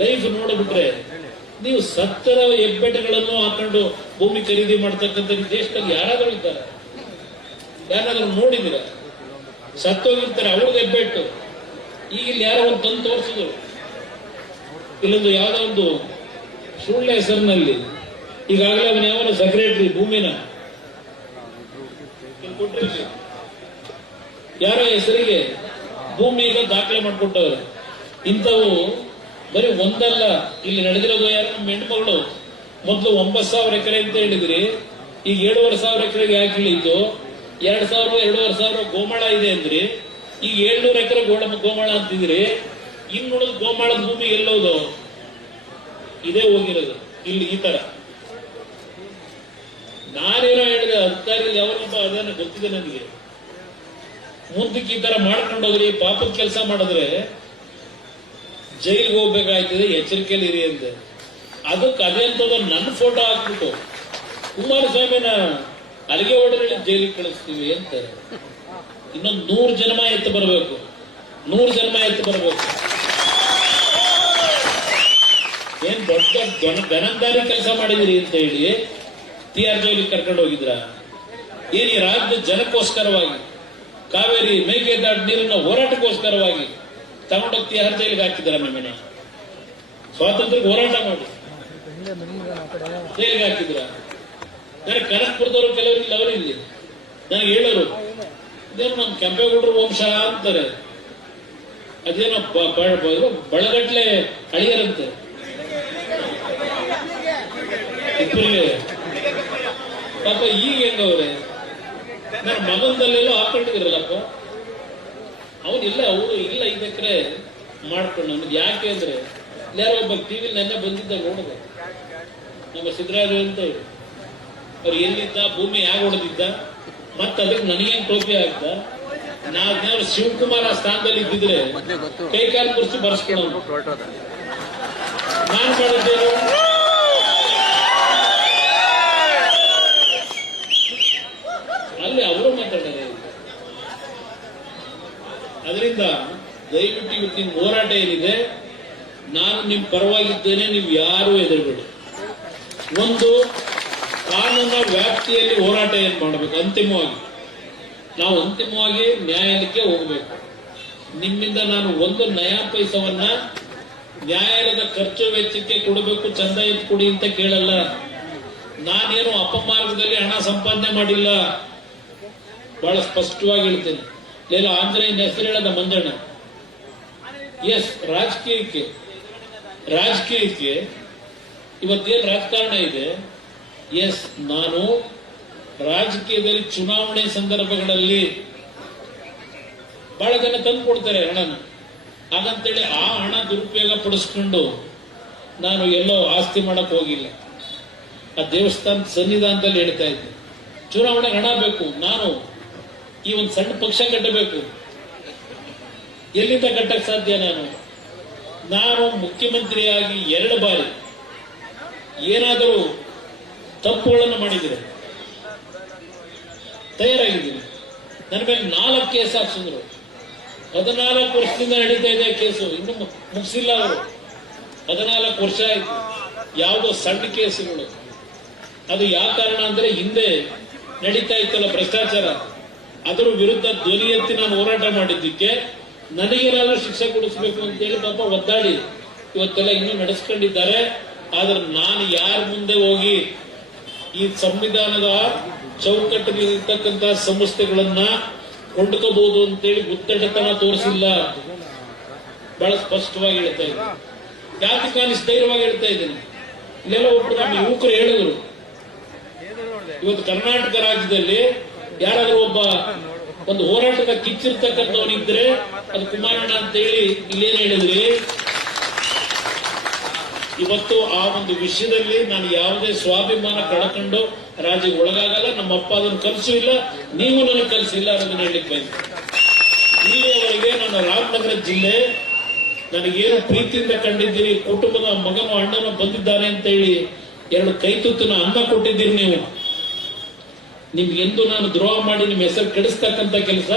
ಲೈಫ್ ನೋಡ್ಬಿಟ್ರೆ, ನೀವು 70 ಹೆಬ್ಬೆಟ್ಟಗಳನ್ನು ಹಾಕೊಂಡು ಭೂಮಿ ಖರೀದಿ ಮಾಡ್ತಕ್ಕಂಥ ದೇಶದಲ್ಲಿ ಯಾರಾದ್ರೂ ಇದ್ದಾರೆ? ಯಾರಾದ್ರೂ ನೋಡಿದಿರ? ಸತ್ತೋಗಿರ್ತಾರೆ, ಅವ್ರದ್ದು ಹೆಬ್ಬೆಟ್ಟು. ಈಗ ಇಲ್ಲಿ ಯಾರೋ ಒಂದು ತಂದು ತೋರಿಸಿದ್ರು, ಇಲ್ಲೊಂದು ಯಾವ್ದೋ ಒಂದು ಸುಳ್ಳ ಹೆಸರಿನಲ್ಲಿ ಈಗಾಗಲೇ ಅವನ ಯಾವನ ಸೆಕ್ರೆಟರಿ ಭೂಮಿನ ಕೊಟ್ಟಿರ್ಲಿ, ಯಾರೋ ಹೆಸರಿಗೆ ಭೂಮಿ ಈಗ ದಾಖಲೆ ಮಾಡಿಕೊಟ್ಟವ್ರೆ. ಇಂಥವು ಬರೀ ಒಂದಲ್ಲ. ಇಲ್ಲಿ ನಡೆದಿರೋದು ಯಾರು ನಮ್ಮ ಹೆಣ್ಮಗಳು ಮೊದಲು 9,000 ಎಕರೆ ಅಂತ ಹೇಳಿದ್ರಿ, ಈಗ 7,500 ಎಕರೆಗೆ ಯಾಕೆ ಇಳಿತು? 2,000 ಗೋಮಾಳ ಇದೆ ಅಂದ್ರಿ, ಈಗ 700 ಎಕರೆ ಗೋಮಾಳ ಅಂತಿದ್ರಿ. ಇನ್ನುಳಿದ ಗೋಮಾಳದ ಭೂಮಿ ಎಲ್ಲೋದು? ಇದೇ ಹೋಗಿರೋದು ಇಲ್ಲಿ ಈ ತರ. ನಾನೇನೋ ಹೇಳಿದೆ, ಅಧಿಕಾರಿಗಳು ಯಾವನೊಬ್ಬ ಅದನ್ನ ಗೊತ್ತಿದೆ ನನಗೆ. ಮುಂದಕ್ಕೆ ಈ ತರ ಮಾಡ್ಕೊಂಡೋಗ್ರಿ, ಪಾಪದ ಕೆಲಸ ಮಾಡಿದ್ರೆ ಜೈಲಿಗೆ ಹೋಗ್ಬೇಕಾಯ್ತದೆ, ಎಚ್ಚರಿಕೆಯಲ್ಲಿ ಇರಿ ಅಂದೆ. ಅದಕ್ಕೆ ಅದೇ ಅಂತದ ನನ್ನ ಫೋಟೋ ಹಾಕ್ಬಿಟ್ಟು ಕುಮಾರಸ್ವಾಮಿನ ಅಲ್ಲಿಗೆ ಹೊಡೆದ್ರೆ ಜೈಲಿಗೆ ಕಳಿಸ್ತೀವಿ ಅಂತಾರೆ. ಇನ್ನೊಂದು 100 ಜನ್ಮ ಎತ್ತು ಬರಬೇಕು, 100 ಜನ್ಮ ಎತ್ತು ಬರಬೇಕು. ಏನ್ ದೊಡ್ಡ ಘನಂದಾರಿ ಕೆಲಸ ಮಾಡಿದಿರಿ ಅಂತ ಹೇಳಿ TR ಜೈಲಿಗೆ ಕರ್ಕೊಂಡು ಹೋಗಿದ್ರ? ಏನ್ ಈ ರಾಜ್ಯದ ಜನಕ್ಕೋಸ್ಕರವಾಗಿ ಕಾವೇರಿ ಮೇಕೆದಾಟು ನೀರಿನ ಹೋರಾಟಕ್ಕೋಸ್ಕರವಾಗಿ ತಗೊಂಡೋಗಿ TR ಜೈಲಿಗೆ ಹಾಕಿದಾರ? ನಮ್ಮನೆ ಸ್ವಾತಂತ್ರ್ಯಕ್ಕೆ ಹೋರಾಟ ಮಾಡಿ ಜೈಲಿಗೆ ಹಾಕಿದ್ರ? ನನಗೆ ಕನಕಪುರದವರು ಕೆಲವರಿಲ್ಲ, ಅವರು ಇಲ್ಲಿ ನನಗೆ ಹೇಳೋರು, ಇದೇನು ನಮ್ಮ ಕೆಂಪೇಗೌಡರು ವಂಶ ಅಂತಾರೆ, ಅದೇನೋ ಬಳಗಟ್ಲೆ ಅಳಿಯರಂತೆ ಇಬ್ಬರಿಗೆ. ಪಾಪ ಈಗ ಹೆಂಗವ್ರೆ? ನನ್ನ ಮಗನದಲ್ಲೆಲ್ಲೋ ಹಾಕೊಂಡಿದ್ರಲ್ಲಪ್ಪ, ಅವನಿಲ್ಲ, ಅವರು ಇಲ್ಲ 5 ಎಕರೆ ಮಾಡ್ಕೊಂಡು. ನಮ್ಗೆ ಯಾಕೆ ಅಂದ್ರೆ ಯಾರೋ ಒಬ್ಬ ಟಿವಿ ನೆನ್ನೆ ಬಂದಿದ್ದ ನೋಡಿದೆ, ನಮ್ಮ ಸಿದ್ದರಾಜು ಅಂತ ಅವ್ರು ಎಲ್ಲಿದ್ದ, ಭೂಮಿ ಯಾಕೆ ಹೊಡೆದಿದ್ದ, ಮತ್ತೆ ಅದಕ್ಕೆ ನನಗೇನು ಟೋಪಿ ಆಗ್ತ? ನಾವ್ ಶಿವಕುಮಾರ್ ಆ ಸ್ಥಾನದಲ್ಲಿ ಇದ್ದಿದ್ರೆ ಕೈಕಾಲು ಮುರಿಸಿ ಬರ್ಸ್ಕೊಳ್ಳೋದು. ನಾನ್ ಮಾಡಿದ್ದೇನು? ಅಲ್ಲಿ ಅವರು ಮಾತಾಡಿದ್ದಾರೆ. ಅದರಿಂದ ದಯವಿಟ್ಟು ಇವತ್ತಿನ ಹೋರಾಟ ಏನಿದೆ, ನಾನು ನಿಮ್ ಪರವಾಗಿದ್ದೇನೆ, ನೀವು ಯಾರು ಹೆದರಬೇಡಿ. ಒಂದು ಕಾನೂನಿನ ವ್ಯಾಪ್ತಿಯಲ್ಲಿ ಹೋರಾಟ ಏನ್ ಮಾಡಬೇಕು, ಅಂತಿಮವಾಗಿ ನಾವು ಅಂತಿಮವಾಗಿ ನ್ಯಾಯಾಲಯಕ್ಕೆ ಹೋಗಬೇಕು. ನಿಮ್ಮಿಂದ ನಾನು 1 ನಯಾ ಪೈಸವನ್ನ ನ್ಯಾಯಾಲಯದ ಖರ್ಚು ವೆಚ್ಚಕ್ಕೆ ಕೊಡಬೇಕು, ಚಂದ ಎತ್ತು ಕೊಡಿ ಅಂತ ಕೇಳಲ್ಲ. ನಾನೇನು ಅಪಮಾರ್ಗದಲ್ಲಿ ಹಣ ಸಂಪಾದನೆ ಮಾಡಿಲ್ಲ, ಬಹಳ ಸ್ಪಷ್ಟವಾಗಿ ಹೇಳ್ತೇನೆ. ಲೇಲ ಆಂಜನೇಯನ ಹೆಸರು ಹೇಳದ ಮಂಜಣ್ಣ. ಎಸ್, ರಾಜಕೀಯಕ್ಕೆ ಇವತ್ತೇನು ರಾಜಕಾರಣ ಇದೆ, ಎಸ್, ನಾನು ರಾಜಕೀಯದಲ್ಲಿ ಚುನಾವಣೆ ಸಂದರ್ಭಗಳಲ್ಲಿ ಬಹಳ ಜನ ತಂದು ಕೊಡ್ತಾರೆ ಹಣನ, ಹಾಗಂತೇಳಿ ಆ ಹಣ ದುರುಪಯೋಗ ಪಡಿಸ್ಕೊಂಡು ನಾನು ಎಲ್ಲೋ ಆಸ್ತಿ ಮಾಡಕ್ ಹೋಗಿಲ್ಲ. ಆ ದೇವಸ್ಥಾನ ಸನ್ನಿಧಾನದಲ್ಲಿ ಹೇಳ್ತಾ ಇದ್ದೆ, ಚುನಾವಣೆಗೆ ಹಣ ಬೇಕು, ನಾನು ಈ ಒಂದು ಸಣ್ಣ ಪಕ್ಷ ಕಟ್ಟಬೇಕು. ಎಲ್ಲಿಂದ ಕಟ್ಟಕ್ಕೆ ಸಾಧ್ಯ? ನಾನು ಮುಖ್ಯಮಂತ್ರಿಯಾಗಿ 2 ಬಾರಿ ಏನಾದರೂ ತಪ್ಪುಗಳನ್ನು ಮಾಡಿದರೆ ತಯಾರಾಗಿದ್ದೀನಿ. ನನ್ನ ಮೇಲೆ 4 ಕೇಸ್ ಹಾಕ್ಸಿದ್ರು. 14 ವರ್ಷದಿಂದ ನಡೀತಾ ಇದೆ ಕೇಸು, ಇನ್ನು ಮುಗಿಸಿಲ್ಲ ಅವರು. 14 ವರ್ಷ ಆಯ್ತು. ಯಾವುದೋ ಸಣ್ಣ ಕೇಸುಗಳು. ಅದು ಯಾವ ಕಾರಣ ಅಂದ್ರೆ ಹಿಂದೆ ನಡೀತಾ ಇತ್ತಲ್ಲ ಭ್ರಷ್ಟಾಚಾರ, ಅದರ ವಿರುದ್ಧ ಧ್ವನಿ ಎತ್ತಿ ನಾನು ಹೋರಾಟ ಮಾಡಿದ್ದಕ್ಕೆ ನನಗೇನಾದ್ರೂ ಶಿಕ್ಷೆ ಕೊಡಿಸಬೇಕು ಅಂತೇಳಿ ಪಾಪ ಒದ್ದಾಡಿ ಇವತ್ತೆಲ್ಲ ಇನ್ನೂ ನಡೆಸ್ಕೊಂಡಿದ್ದಾರೆ. ಆದ್ರೆ ನಾನು ಯಾರ ಮುಂದೆ ಹೋಗಿ ಈ ಸಂವಿಧಾನದ ಚೌಕಟ್ಟಿನಲ್ಲಿರ್ತಕ್ಕಂತಹ ಸಂಸ್ಥೆಗಳನ್ನ ಕೊಂಡ್ಕೋಬಹುದು ಅಂತೇಳಿ ಗುತ್ತಡೆತನ ತೋರಿಸಿಲ್ಲ. ಬಹಳ ಸ್ಪಷ್ಟವಾಗಿ ಹೇಳ್ತಾ ಇದ್ದೀನಿ, ಜಾತಿ ಕಾಣಿಸ್ ಧೈರ್ಯವಾಗಿ ಹೇಳ್ತಾ ಇದ್ದೀನಿ. ಇಲ್ಲೆಲ್ಲ ಒಬ್ರು ನಮ್ಮ ಯುವಕರು ಹೇಳಿದ್ರು, ಇವತ್ತು ಕರ್ನಾಟಕ ರಾಜ್ಯದಲ್ಲಿ ಯಾರಾದ್ರೂ ಒಂದು ಹೋರಾಟದ ಕಿಚ್ಚಿರ್ತಕ್ಕಂಥವನಿದ್ರೆ ಅದು ಕುಮಾರಣ್ಣ ಅಂತ ಹೇಳಿ ಇಲ್ಲೇನು ಹೇಳಿದ್ರಿ. ಇವತ್ತು ಆ ಒಂದು ವಿಷಯದಲ್ಲಿ ನಾನು ಯಾವುದೇ ಸ್ವಾಭಿಮಾನ ಕಳ್ಕೊಂಡು ರಾಜಿಗೆ ಒಳಗಾಗಲ್ಲ. ನಮ್ಮ ಅಪ್ಪ ಅದನ್ನು ಕಲಿಸೂ ಇಲ್ಲ, ನೀವು ನನಗೆ ಕಲಿಸಿಲ್ಲ ಅನ್ನೋದನ್ನ ಹೇಳಲಿಕ್ಕೆ ಬಯಸ್ತೇನೆ. ಇಲ್ಲಿಯವರೆಗೆ ನನ್ನ ರಾಮನಗರ ಜಿಲ್ಲೆ ನನಗೇನು ಪ್ರೀತಿಯಿಂದ ಕಂಡಿದ್ದೀರಿ, ಕುಟುಂಬದ ಮಗನು ಅಣ್ಣನ ಬಂದಿದ್ದಾನೆ ಅಂತ ಹೇಳಿ 2 ಕೈ ತುತ್ತಿನ ಅನ್ನ ಕೊಟ್ಟಿದ್ದೀರಿ. ನೀವು ನಿಮ್ಗೆಂದು ನಾನು ದ್ರೋಹ ಮಾಡಿ ನಿಮ್ಮ ಹೆಸರು ಕೆಡಿಸ್ತಕ್ಕಂಥ ಕೆಲಸ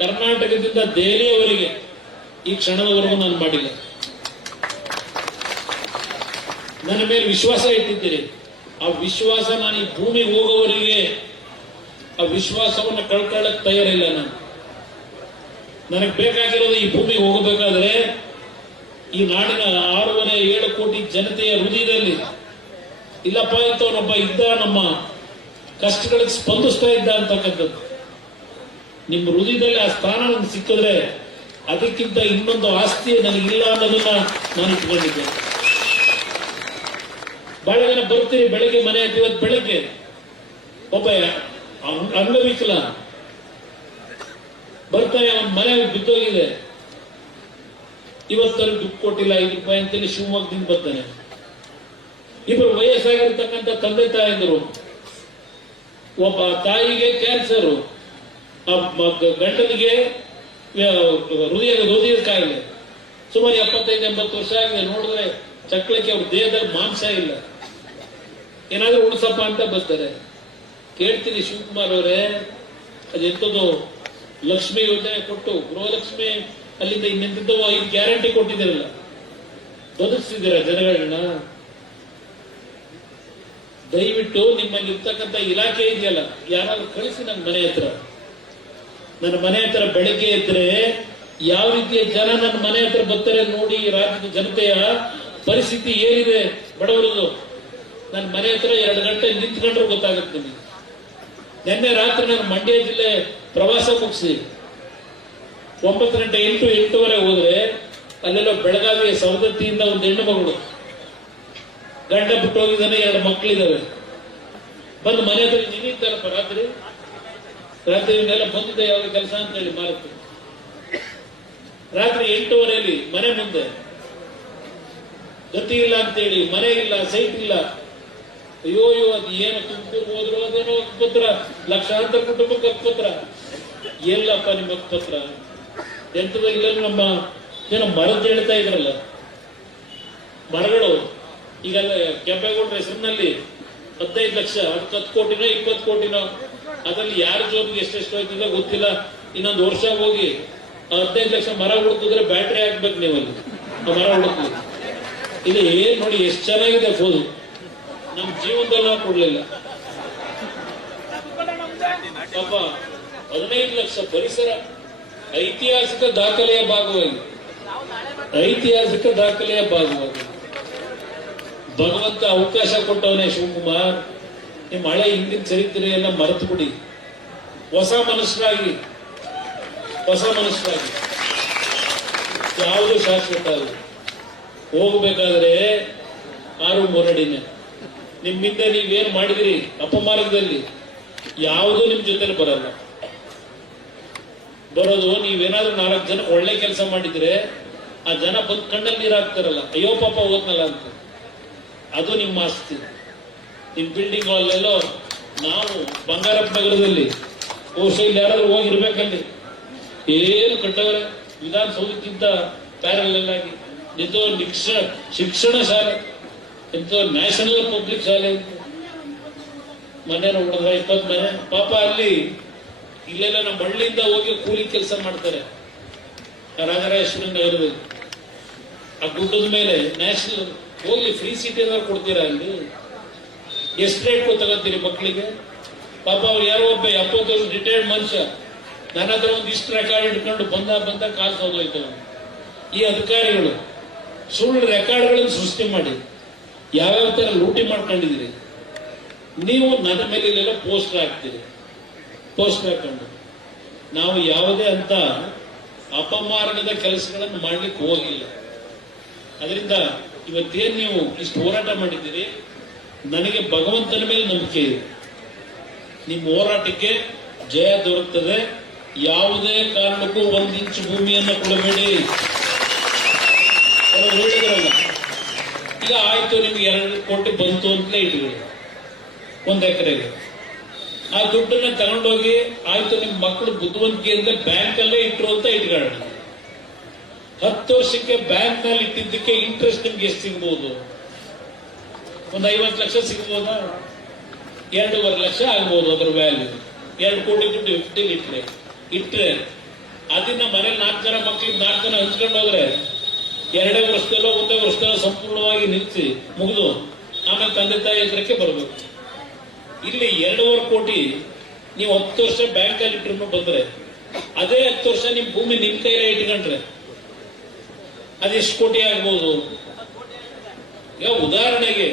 ಕರ್ನಾಟಕದಿಂದ ದೆಹಲಿಯವರೆಗೆ ಈ ಕ್ಷಣದವರೆಗೂ ನಾನು ಮಾಡಿಲ್ಲ. ನನ್ನ ಮೇಲೆ ವಿಶ್ವಾಸ ಇಟ್ಟಿದ್ದೀರಿ. ಆ ವಿಶ್ವಾಸ ನಾನು ಈ ಭೂಮಿಗೆ ಹೋಗೋವರೆಗೆ ಆ ವಿಶ್ವಾಸವನ್ನು ಕಳ್ಕೊಳ್ಳಕ್ ತಯಾರಿಲ್ಲ. ನನಗೆ ಬೇಕಾಗಿರೋದು ಈ ಭೂಮಿಗೆ ಹೋಗಬೇಕಾದ್ರೆ ಈ ನಾಡಿನ 6.5-7 ಕೋಟಿ ಜನತೆಯ ಹೃದಯದಲ್ಲಿ ಇಲ್ಲಪ್ಪ ಇಂಥವನೊಬ್ಬ ಇದ್ದ, ನಮ್ಮ ಕಷ್ಟಗಳಿಗೆ ಸ್ಪಂದಿಸ್ತಾ ಇದ್ದ ಅಂತಕ್ಕಂಥದ್ದು. ನಿಮ್ಮ ಹೃದಯದಲ್ಲಿ ಆ ಸ್ಥಾನ ಸಿಕ್ಕಿದ್ರೆ ಅದಕ್ಕಿಂತ ಇನ್ನೊಂದು ಆಸ್ತಿ ನನಗಿಲ್ಲ ಅನ್ನೋದನ್ನ ನಾನು ಇಟ್ಕೊಂಡಿದ್ದೇನೆ. ಬಹಳ ಜನ ಬರ್ತೀರಿ ಬೆಳಗ್ಗೆ ಮನೆ ಇವತ್ತು ಬೆಳಗ್ಗೆ ಒಬ್ಬ ಅಂಗವಿಕಲ ಬರ್ತಾನೆ, ಅವನ ಮನೆ ಬಿದ್ದೋಗಿದೆ, ಇವತ್ತಲ್ಲಿ ದುಡ್ಡು ಕೊಟ್ಟಿಲ್ಲ 5 ರೂಪಾಯಿ ಅಂತೇಳಿ ಶಿವಮೊಗ್ಗದಿಂದ ಬರ್ತಾನೆ. ಇಬ್ಬರು ವಯಸ್ಸಾಗಿರ್ತಕ್ಕಂಥ ತಂದೆ ತಾಯಂದರು, ಒಬ್ಬ ತಾಯಿಗೆ ಕ್ಯಾನ್ಸರ್, ಗಂಡನಿಗೆ ಹೃದಯದ ಕಾಯಿಲೆ, ಸುಮಾರು 75-80 ವರ್ಷ ಆಗಿದೆ. ನೋಡಿದ್ರೆ ಚಕ್ಳಕ್ಕೆ ಅವ್ರ ದೇಹದಲ್ಲಿ ಮಾಂಸ ಇಲ್ಲ, ಏನಾದ್ರೂ ಉಳಿಸಪ್ಪ ಅಂತ ಬರ್ತಾರೆ. ಕೇಳ್ತೀನಿ, ಶಿವಕುಮಾರ್ ಅವರೇ ಅದೆಂಥದ್ದು ಲಕ್ಷ್ಮಿ ಯೋಜನೆ ಕೊಟ್ಟು ಗೃಹಲಕ್ಷ್ಮಿ ಅಲ್ಲಿಂದ ಇನ್ನೆಂಥದ್ದು 5 ಗ್ಯಾರಂಟಿ ಕೊಟ್ಟಿದ್ದೀರಲ್ಲ, ಬದುಕಿಸಿದ್ದೀರ ಜನಗಳನ್ನ? ದಯವಿಟ್ಟು ನಿಮ್ಮಲ್ಲಿರ್ತಕ್ಕಂಥ ಇಲಾಖೆ ಇದೆಯಲ್ಲ, ಯಾರಾದ್ರೂ ಕಳಿಸಿ ನನ್ನ ಮನೆ ಹತ್ರ. ನನ್ನ ಮನೆ ಹತ್ರ ಬೆಳಗ್ಗೆ ಇದ್ರೆ ಯಾವ ರೀತಿಯ ಜನ ನನ್ನ ಮನೆ ಹತ್ರ ಬರ್ತಾರೆ ನೋಡಿ. ರಾಜ್ಯದ ಜನತೆಯ ಪರಿಸ್ಥಿತಿ ಏನಿದೆ ಬಡವರದು. ನನ್ನ ಮನೆ ಹತ್ರ 2 ಗಂಟೆ ನಿಂತ್ಕೊಂಡ್ರೆ ಗೊತ್ತಾಗುತ್ತೆ ನಿಮಗೆ. ನಿನ್ನೆ ರಾತ್ರಿ ನಾನು ಮಂಡ್ಯ ಜಿಲ್ಲೆ ಪ್ರವಾಸ ಮುಗಿಸಿ 9 ಗಂಟೆ 8-8:30 ಹೋದ್ರೆ ಅಲ್ಲೆಲ್ಲ ಬೆಳಗಾವಿಯ ಸವದತ್ತಿಯಿಂದ ಒಂದು ಹೆಣ್ಣು ಮಗಳು, ಗಂಡ ಬಿಟ್ಟು ಹೋಗಿದ್ದಾನೆ, 2 ಮಕ್ಕಳಿದ್ದಾವೆ. ಬಂದು ಮನೆ ಹತ್ರ ನಿಂತಿದ್ದಾರಪ್ಪ ರಾತ್ರಿ ಇನ್ನೆಲ್ಲ ಬಂದಿದ್ದೆ ಯಾವ ಕೆಲಸ ಅಂತ ಹೇಳಿ ಮಾರುತ್ತೆ. ರಾತ್ರಿ 8:30 ಮನೆ ಮುಂದೆ ಗತಿ ಇಲ್ಲ ಅಂತೇಳಿ, ಮನೆ ಇಲ್ಲ, ಸೈಟ್ ಇಲ್ಲ. ಅಯ್ಯೋ ಅದು ಏನು ತುಮಕೂರು ಹೋದ್ರು ಅದೇನೋ ಹಕ್ಕುಪತ್ರ, ಲಕ್ಷಾಂತರ ಕುಟುಂಬಕ್ಕೆ ಹಕ್ಕುಪತ್ರ. ಎಲ್ಲಪ್ಪ ನಿಮ್ಮ ಹಕ್ಕುಪತ್ರ? ಎಂತದ ಇಲ್ಲ ನಮ್ಮ ಏನೋ ಮರದ ಹೇಳ್ತಾ ಇದ್ರಲ್ಲ, ಮರಗಳು ಈಗೆಲ್ಲ ಕೆಂಪೇಗೌಡರ ಹೆಸರಿನಲ್ಲಿ 15 ಲಕ್ಷ, ಅದಕ್ಕೆ 10 ಕೋಟಿನೋ 20 ಕೋಟಿನೋ, ಅದರಲ್ಲಿ ಯಾರ ಜೋಬಿಗೆ ಎಷ್ಟೆಷ್ಟು ಹೋಯ್ತದ ಗೊತ್ತಿಲ್ಲ. ಇನ್ನೊಂದು ವರ್ಷ ಹೋಗಿ 15 ಲಕ್ಷ ಮರ ಹುಡುಕಿದ್ರೆ ಬ್ಯಾಟ್ರಿ ಹಾಕ್ಬೇಕು ನೀವಲ್ಲಿ, ಮರ ಹುಡುಕಿ. ಇಲ್ಲಿ ಏನ್ ನೋಡಿ ಎಷ್ಟು ಚೆನ್ನಾಗಿದೆ ಫೋನ್, ನಮ್ ಜೀವನದಲ್ಲಿ ನಾವು ಕೊಡ್ಲಿಲ್ಲ. ಪಾಪ 15 ಲಕ್ಷ ಪರಿಸರ ಐತಿಹಾಸಿಕ ದಾಖಲೆಯ ಭಾಗವಾಗಿ ಭಗವಂತ ಅವಕಾಶ ಕೊಟ್ಟವನೇ. ಶಿವಕುಮಾರ್, ನಿಮ್ಮ ಹಳೆ ಹಿಂದಿನ ಚರಿತ್ರೆಯನ್ನ ಮರೆತು ಬಿಡಿ, ಹೊಸ ಮನುಷ್ಯರಾಗಿ ಯಾವುದು ಶಾಶ್ವತ ಅಲ್ಲ. ಹೋಗ್ಬೇಕಾದ್ರೆ 6 ಅಡಿನೇ. ನಿಮ್ಮಿಂದ ನೀವೇನು ಮಾಡಿದಿರಿ ಅಪಮಾರ್ಗದಲ್ಲಿ ಯಾವುದೂ ನಿಮ್ ಜೊತೆ ಬರಲ್ಲ. ಬರೋದು ನೀವೇನಾದ್ರೂ 4 ಜನ ಒಳ್ಳೆ ಕೆಲಸ ಮಾಡಿದ್ರೆ ಆ ಜನ ಬಂದು ಕಣ್ಣಲ್ಲಿ ನೀರು ಹಾಕ್ತಾರಲ್ಲ, ಅಯ್ಯೋ ಪಾಪ ಹೋದ್ನಲ್ಲ ಅಂತ. ಅದು ನಿಮ್ಮ ಆಸ್ತಿ. ನಿಮ್ ಬಿಲ್ಡಿಂಗ್ ಅಲ್ಲೆಲ್ಲೋ ನಾವು ಬಂಗಾರಪ್ಪ ನಗರದಲ್ಲಿ ಬಹುಶಃ ಇಲ್ಲಿ ಯಾರಾದ್ರೂ ಹೋಗಿರ್ಬೇಕಲ್ಲಿ, ಏನು ಕಟ್ಟವರೆ ವಿಧಾನಸೌಧಕ್ಕಿಂತ ಪ್ಯಾರಲ್ ಆಗಿ ನಿಂತು ಶಿಕ್ಷಣ ಶಾಲೆ, ಎಂತ ನ್ಯಾಷನಲ್ ಪಬ್ಲಿಕ್ ಶಾಲೆ. ಮನೆ ನೋಡಿದ್ರೆ 20 ಮನೆ. ಪಾಪ ಅಲ್ಲಿ ಇಲ್ಲೆಲ್ಲ ನಮ್ಮ ಹಳ್ಳಿಯಿಂದ ಹೋಗಿ ಕೂಲಿ ಕೆಲಸ ಮಾಡ್ತಾರೆ ರಾಜರಾಜೇಶ್ವರಿ ನಗರದಲ್ಲಿ. ಆ ಗುಡ್ಡದ ಮೇಲೆ ನ್ಯಾಷನಲ್ ಹೋಗ್ಲಿ, ಫ್ರೀ ಸೀಟ್ ಏನಾದ್ರು ಕೊಡ್ತೀರಾ? ಅಲ್ಲಿ ಎಷ್ಟು ರೇಟ್ ತಗೋತೀರಿ ಮಕ್ಕಳಿಗೆ? ಪಾಪ ಅವ್ರು ಯಾರೋ ಒಬ್ಬ 70 ವರ್ಷ ರಿಟೈರ್ಡ್ ಮನುಷ್ಯ ನನ್ನ ಹತ್ರ ಒಂದು ಇಷ್ಟು ರೆಕಾರ್ಡ್ ಇಟ್ಕೊಂಡು ಬಂದ ಕಾಸು ಹೋಗೋಯ್ತವ. ಈ ಅಧಿಕಾರಿಗಳು ಸುಳ್ಳು ರೆಕಾರ್ಡ್ಗಳನ್ನು ಸೃಷ್ಟಿ ಮಾಡಿ ಯಾವ್ಯಾವ ತರ ಲೂಟಿ ಮಾಡ್ಕೊಂಡಿದ್ದೀರಿ. ನೀವು ನನ್ನ ಮೇಲೆ ಇಲ್ಲೆಲ್ಲ ಪೋಸ್ಟರ್ ಹಾಕ್ತೀರಿ. ಪೋಸ್ಟರ್ ಹಾಕೊಂಡು ನಾವು ಯಾವುದೇ ಅಂತ ಅಪಮಾರ್ಗದ ಕೆಲಸಗಳನ್ನು ಮಾಡ್ಲಿಕ್ಕೆ ಹೋಗಿಲ್ಲ. ಅದರಿಂದ ಇವತ್ತೇನು ನೀವು ಇಷ್ಟು ಹೋರಾಟ ಮಾಡಿದ್ದೀರಿ, ನನಗೆ ಭಗವಂತನ ಮೇಲೆ ನಂಬಿಕೆ ಇದೆ. ನಿಮ್ಮ ಹೋರಾಟಕ್ಕೆ ಜಯ ದೊರಕುತ್ತದೆ. ಯಾವುದೇ ಕಾರಣಕ್ಕೂ 1 ಇಂಚು ಭೂಮಿಯನ್ನು ಕೊಡಬೇಡಿ. ಹೇಳಿದ್ರಲ್ಲ, ಈಗ ಆಯ್ತು ನಿಮ್ಗೆ 2 ಕೋಟಿ ಬಂತು ಅಂತಲೇ ಇಟ್ಕೊಳ್ಳಿ 1 ಎಕರೆಗೆ. ಆ ದುಡ್ಡನ್ನ ತಗೊಂಡೋಗಿ ಆಯ್ತು ನಿಮ್ಮ ಮಕ್ಕಳು ಬುದ್ಧಿವಂತಿಕೆಯಿಂದ ಬ್ಯಾಂಕ್ ಅಲ್ಲೇ ಇಟ್ರು ಅಂತ ಇಟ್ಕೊಳ್ಳೋಣ. 10 ವರ್ಷಕ್ಕೆ ಬ್ಯಾಂಕ್ ನಲ್ಲಿ ಇಟ್ಟಿದ್ದಕ್ಕೆ ಇಂಟ್ರೆಸ್ಟ್ ನಿಮ್ಗೆ ಎಷ್ಟು ಸಿಗ್ಬೋದು? ಒಂದು 50 ಲಕ್ಷ ಸಿಗ್ಬೋದಾ? 2.5 ಲಕ್ಷ ಆಗ್ಬೋದು ಅದರ ವ್ಯಾಲ್ಯೂ. 2 ಕೋಟಿ ದುಡ್ಡು ಇಟ್ರೆ ಅದನ್ನ ಮನೇಲಿ 4 ಜನ ಮಕ್ಕಳಿಗೆ 4 ಜನ ಹಂಚ್ಕೊಂಡು ಹೋದ್ರೆ 2 ವರ್ಷದಲ್ಲೋ 1 ವರ್ಷದಲ್ಲೋ ಸಂಪೂರ್ಣವಾಗಿ ನಿಲ್ಲಿಸಿ ಮುಗಿದು ಆಮೇಲೆ ತಂದೆ ತಾಯಿ ಹತ್ರಕ್ಕೆ ಬರಬೇಕು. ಇಲ್ಲಿ 2.5 ಕೋಟಿ ನೀವು 10 ವರ್ಷ ಬ್ಯಾಂಕ್ ಅಲ್ಲಿ ಇಟ್ರು ಬಂದ್ರೆ, ಅದೇ 10 ವರ್ಷ ನಿಮ್ ಭೂಮಿ ನಿಮ್ ಕೈಲೇ ಇಟ್ಕೊಂಡ್ರೆ ಅದೆಷ್ಟು ಕೋಟಿ ಆಗ್ಬೋದು? ಈಗ ಉದಾಹರಣೆಗೆ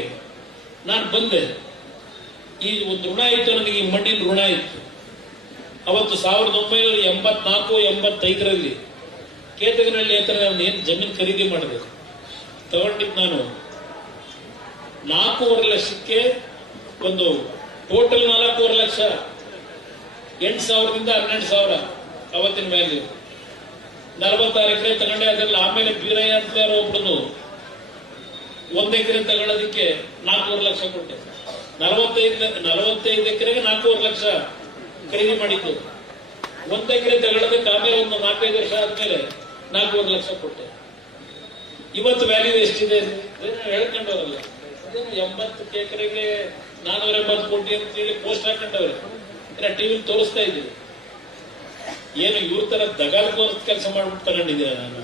ನಾನು ಬಂದೆ, ಈ ಒಂದು ಋಣ ಇತ್ತು ನನಗೆ, ಈ ಮಣ್ಣಿನ ಋಣ ಇತ್ತು. ಅವತ್ತು 1984-85ರಲ್ಲಿ ಕೇತಗನಹಳ್ಳಿ ಹತ್ರ ನಾನು ಏನು ಜಮೀನು ಖರೀದಿ ಮಾಡಿದೆ, ತಗೊಂಡಿದ್ದು ನಾನು 4.5 ಲಕ್ಷಕ್ಕೆ ಒಂದು ಟೋಟಲ್ 4.5 ಲಕ್ಷ, 8,000ದಿಂದ 12,000 ಅವತ್ತಿನ ವ್ಯಾಲ್ಯೂ. 46 ಎಕರೆ ತಗೊಂಡೆ. ಅದ್ರಲ್ಲಿ ಆಮೇಲೆ ಬೀರಯ್ಯ ಅಂತ ಯಾರೋ ಒಬ್ಬರು 1 ಎಕರೆ ತಗೊಳ್ಳೋದಕ್ಕೆ 4.5 ಲಕ್ಷ ಕೊಟ್ಟೆ. 45 ಎಕರೆಗೆ 4.5 ಲಕ್ಷ ಖರೀದಿ ಮಾಡಿದ್ದು. 1 ಎಕರೆ ತಗೊಳ್ಳೋದಕ್ಕೆ ಆಮೇಲೆ ಒಂದು 4-5 ವರ್ಷ ಆದ್ಮೇಲೆ 4.5 ಲಕ್ಷ ಕೊಟ್ಟೆ. ಇವತ್ತು ವ್ಯಾಲ್ಯೂ ಎಷ್ಟಿದೆ ಹೇಳ್ಕೊಂಡವರಲ್ಲ, 80 ಎಕರೆಗೆ 480 ಕೋಟಿ ಅಂತೇಳಿ ಪೋಸ್ಟ್ ಹಾಕೊಂಡವ್ರೆ, ಟಿವಿ ತೋರಿಸ್ತಾ ಇದ್ದೀವಿ. ಏನು ಇವ್ರ ತರ ದಗಾಲ್ ಕೆಲಸ ಮಾಡ್ಬಿಟ್ಟು ತಗೊಂಡಿದ್ದೀರ? ನಾನು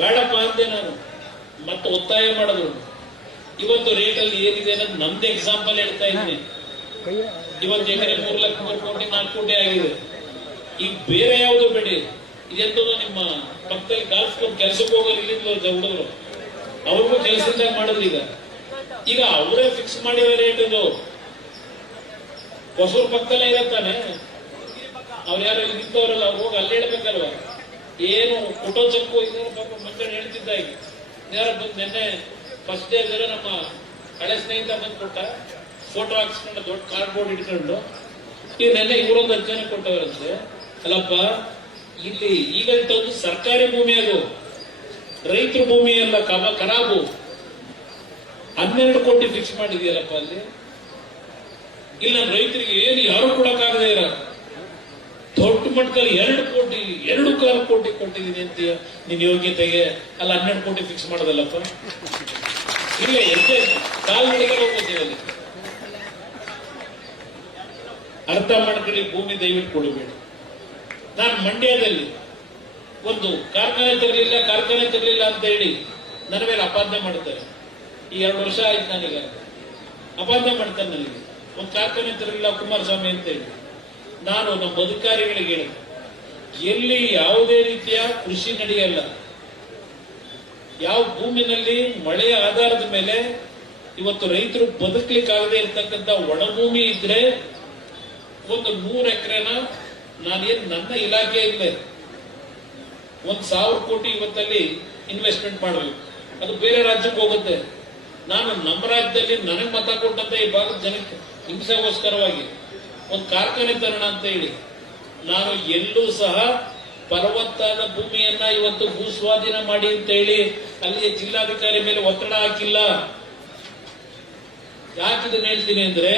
ಬೇಡಪ್ಪ ಅಂದೆ ನಾನು, ಮತ್ತೆ ಒತ್ತಾಯ ಮಾಡಿದ್ರು. ಇವತ್ತು ರೇಟಲ್ಲಿ ಏನಿದೆ ಅನ್ನೋದು ನಮ್ದು ಎಕ್ಸಾಂಪಲ್ ಹೇಳ್ತಾ ಇದ್ದೀನಿ. ಇವತ್ತು ಎಕರೆ 3 ಲಕ್ಷ 3 ಕೋಟಿ 4 ಕೋಟಿ ಆಗಿದೆ. ಈಗ ಬೇರೆ ಯಾವುದು ಬೇಡಿ, ಇದೆಂತದ್ದು ನಿಮ್ಮ ಪಕ್ಕದಲ್ಲಿ ಗಾಲ್ಫ್ ಕೆಲಸಕ್ಕೆ ಹೋಗೋರು ಇಲ್ಲಿಂದ ಹುಡುಗರು, ಅವ್ರಿಗೂ ಕೆಲಸದಾಗ ಮಾಡಿದ್ರು. ಈಗ ಅವರೇ ಫಿಕ್ಸ್ ಮಾಡಿರೋ ರೇಟ್ ಇದು. ಹೊಸೂರು ಪಕ್ಕದಲ್ಲೇ ಇರತ್ತಾನೆ, ಅವ್ರು ಯಾರು ಇಲ್ಲಿ ನಿಂತವ್ರಲ್ಲ, ಅವ್ರು ಹೋಗಿ ಅಲ್ಲಿ ಹೇಳ್ಬೇಕಲ್ವ. ಏನು ಫೋಟೋ ಚಕ್ಕು ಇದೇನು ಪಾಪ ಮಂಜಣ್ಣ ಹೇಳ್ತಿದ್ದ. ಈಗ ಯಾರು ಬಂದು ನಿನ್ನೆ ಫಸ್ಟ್ ಡೇ ನಮ್ಮ ಹಳೆ ಸ್ನೇಹಿತ ಬಂದು ಕೊಟ್ಟ, ಫೋಟೋ ಹಾಕ್ಸ್ಕೊಂಡು ದೊಡ್ಡ ಕಾರ್ಡ್ಬೋರ್ಡ್ ಇಟ್ಕೊಂಡು. ಈಗ ನೆನ್ನೆ ಇವರೊಂದು 10 ಜನ ಕೊಟ್ಟವರಂತೆ. ಅಲ್ಲಪ್ಪ, ಇಲ್ಲಿ ಈಗ ಸರ್ಕಾರಿ ಭೂಮಿ, ಅದು ರೈತರ ಭೂಮಿ ಅಲ್ಲ, ಖರಾಬು. 12 ಕೋಟಿ ಫಿಕ್ಸ್ ಮಾಡಿದೆಯಲ್ಲಪ್ಪ ಅಲ್ಲಿ. ಇಲ್ಲ ರೈತರಿಗೆ ಏನು ಯಾರು ಕೊಡಕ್ಕಾಗದೇ ಇರ, ದೊಡ್ಡ ಮಟ್ಟದಲ್ಲಿ 2 ಕೋಟಿ ಕೊಟ್ಟಿದ್ದೀನಿ ಅಂತೀಯ ನಿನ್ ಯೋಗ್ಯತೆಗೆ. ಅಲ್ಲ 12 ಕೋಟಿ ಫಿಕ್ಸ್ ಮಾಡೋದಲ್ಲಪ್ಪ. ಇಲ್ಲ ಎಷ್ಟೇ ಕಾಲ್ನಡಿಗೆ ಹೋಗ್ತೀವಿ ಅಲ್ಲಿ. ಅರ್ಥ ಮಾಡ್ಕೊಳ್ಳಿ, ಭೂಮಿ ದಯವಿಟ್ಟು ಕೊಡಬೇಡಿ. ನಾನು ಮಂಡ್ಯದಲ್ಲಿ ಒಂದು ಕಾರ್ಖಾನೆ ತರಲಿಲ್ಲ ಅಂತ ಹೇಳಿ ನನ್ನ ಮೇಲೆ ಅಪಾದನೆ ಮಾಡ್ತಾರೆ. ಈ 2 ವರ್ಷ ಆಯ್ತು ನಾನೀಗ ಅಪಾದನೆ ಮಾಡ್ತಾರೆ ನನಗೆ. ಒಂದು ಕಾರ್ಖಾನೆ ತರಲಿಲ್ಲ ಕುಮಾರಸ್ವಾಮಿ ಅಂತ ಹೇಳಿ. ನಾನು ನಮ್ಮ ಅಧಿಕಾರಿಗಳಿಗೆ ಹೇಳಿದೆ, ಎಲ್ಲಿ ಯಾವುದೇ ರೀತಿಯ ಕೃಷಿ ನಡೆಯಲ್ಲ, ಯಾವ ಭೂಮಿನಲ್ಲಿ ಮಳೆಯ ಆಧಾರದ ಮೇಲೆ ಇವತ್ತು ರೈತರು ಬದುಕಲಿಕ್ಕಾಗದೇ ಇರ್ತಕ್ಕಂಥ ಒಣಭೂಮಿ ಇದ್ರೆ ಒಂದು 100 ಎಕರೆನ ನಾನೇನು ನನ್ನ ಇಲಾಖೆಯಲ್ಲೇ 1,000 ಕೋಟಿ ಇವತ್ತಲ್ಲಿ ಇನ್ವೆಸ್ಟ್ಮೆಂಟ್ ಮಾಡಬೇಕು. ಅದು ಬೇರೆ ರಾಜ್ಯಕ್ಕೆ ಹೋಗುತ್ತೆ. ನಾನು ನಮ್ಮ ರಾಜ್ಯದಲ್ಲಿ ನನಗೆ ಮತ ಕೊಟ್ಟಂತ ಈ ಭಾಗದ ಜನಕ್ಕೆ ಹಿಂಸೆಗೋಸ್ಕರವಾಗಿ ಒಂದು ಕಾರ್ಖಾನೆ ತರೋಣ ಅಂತ ಹೇಳಿ ನಾನು ಎಲ್ಲೂ ಸಹ ಫಲವತ್ತಾದ ಭೂಮಿಯನ್ನ ಇವತ್ತು ಭೂಸ್ವಾಧೀನ ಮಾಡಿ ಅಂತ ಹೇಳಿ ಅಲ್ಲಿಯ ಜಿಲ್ಲಾಧಿಕಾರಿ ಮೇಲೆ ಒತ್ತಡ ಹಾಕಿಲ್ಲ. ಯಾಕಿದನ್ನ ಹೇಳ್ತೀನಿ ಅಂದ್ರೆ,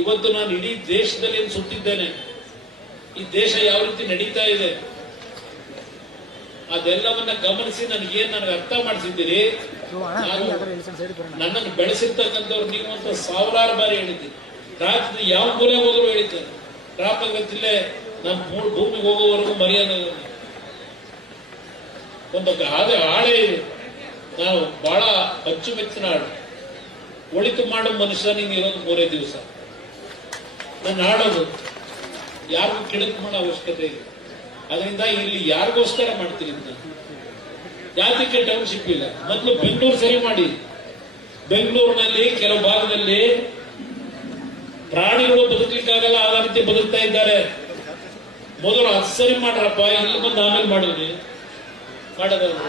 ಇವತ್ತು ನಾನು ಇಡೀ ದೇಶದಲ್ಲಿ ಸುತ್ತಿದ್ದೇನೆ. ಈ ದೇಶ ಯಾವ ರೀತಿ ನಡೀತಾ ಇದೆ ಅದೆಲ್ಲವನ್ನ ಗಮನಿಸಿ ನನಗೆ ಅರ್ಥ ಮಾಡಿಸಿದ್ದೀರಿ. ನನ್ನನ್ನು ಬೆಳೆಸಿರ್ತಕ್ಕಂಥವ್ರು ನೀವು ಅಂತ 1000 ಬಾರಿ ಹೇಳಿದ್ದೀರಿ. ರಾಜ್ಯದ ಯಾವ ಮೂಲೆ ಹೋದ್ರು ಹೇಳಿದ್ದಾರೆ. ರಾಮನಗರ ಜಿಲ್ಲೆ ನಾನು ಭೂಮಿಗೆ ಹೋಗೋವರೆಗೂ ಮರ್ಯಾದೆ ಒಂದು ಹಾಳೆ ಇದೆ. ನಾನು ಬಹಳ ಅಚ್ಚುಮೆಚ್ಚಿನ ಹಾಡು. ಒಳಿತು ಮಾಡೋ ಮನುಷ್ಯ ನೀನು ಇರೋದು 3 ದಿವಸ. ನಾನು ಹಾಡೋದು ಯಾರಿಗೂ ಕೆಡಕು ಮಾಡೋ ಅವಶ್ಯಕತೆ ಇದೆ. ಅದರಿಂದ ಇಲ್ಲಿ ಯಾರಿಗೋಸ್ಕರ ಮಾಡ್ತೀನಿ ಅಂತ ಯಾತಕ್ಕೆ ಟೌನ್ಶಿಪ್ ಇಲ್ಲ. ಮೊದಲು ಬೆಂಗಳೂರು ಸರಿ ಮಾಡಿ. ಬೆಂಗಳೂರಿನಲ್ಲಿ ಕೆಲವು ಭಾಗದಲ್ಲಿ ಪ್ರಾಣಿಗಳು ಬದುಕಲಿಕ್ಕಾಗಲ್ಲ, ಆ ರೀತಿ ಬದುಕ್ತಾ ಇದ್ದಾರೆ. ಮೊದಲು ಅದು ಸರಿ ಮಾಡ್ರಪ್ಪ, ಇಲ್ಲಿ ಬಂದು ಆಮೇಲೆ ಮಾಡಿದ್ವಿ ಮಾಡೋದಲ್ಲ.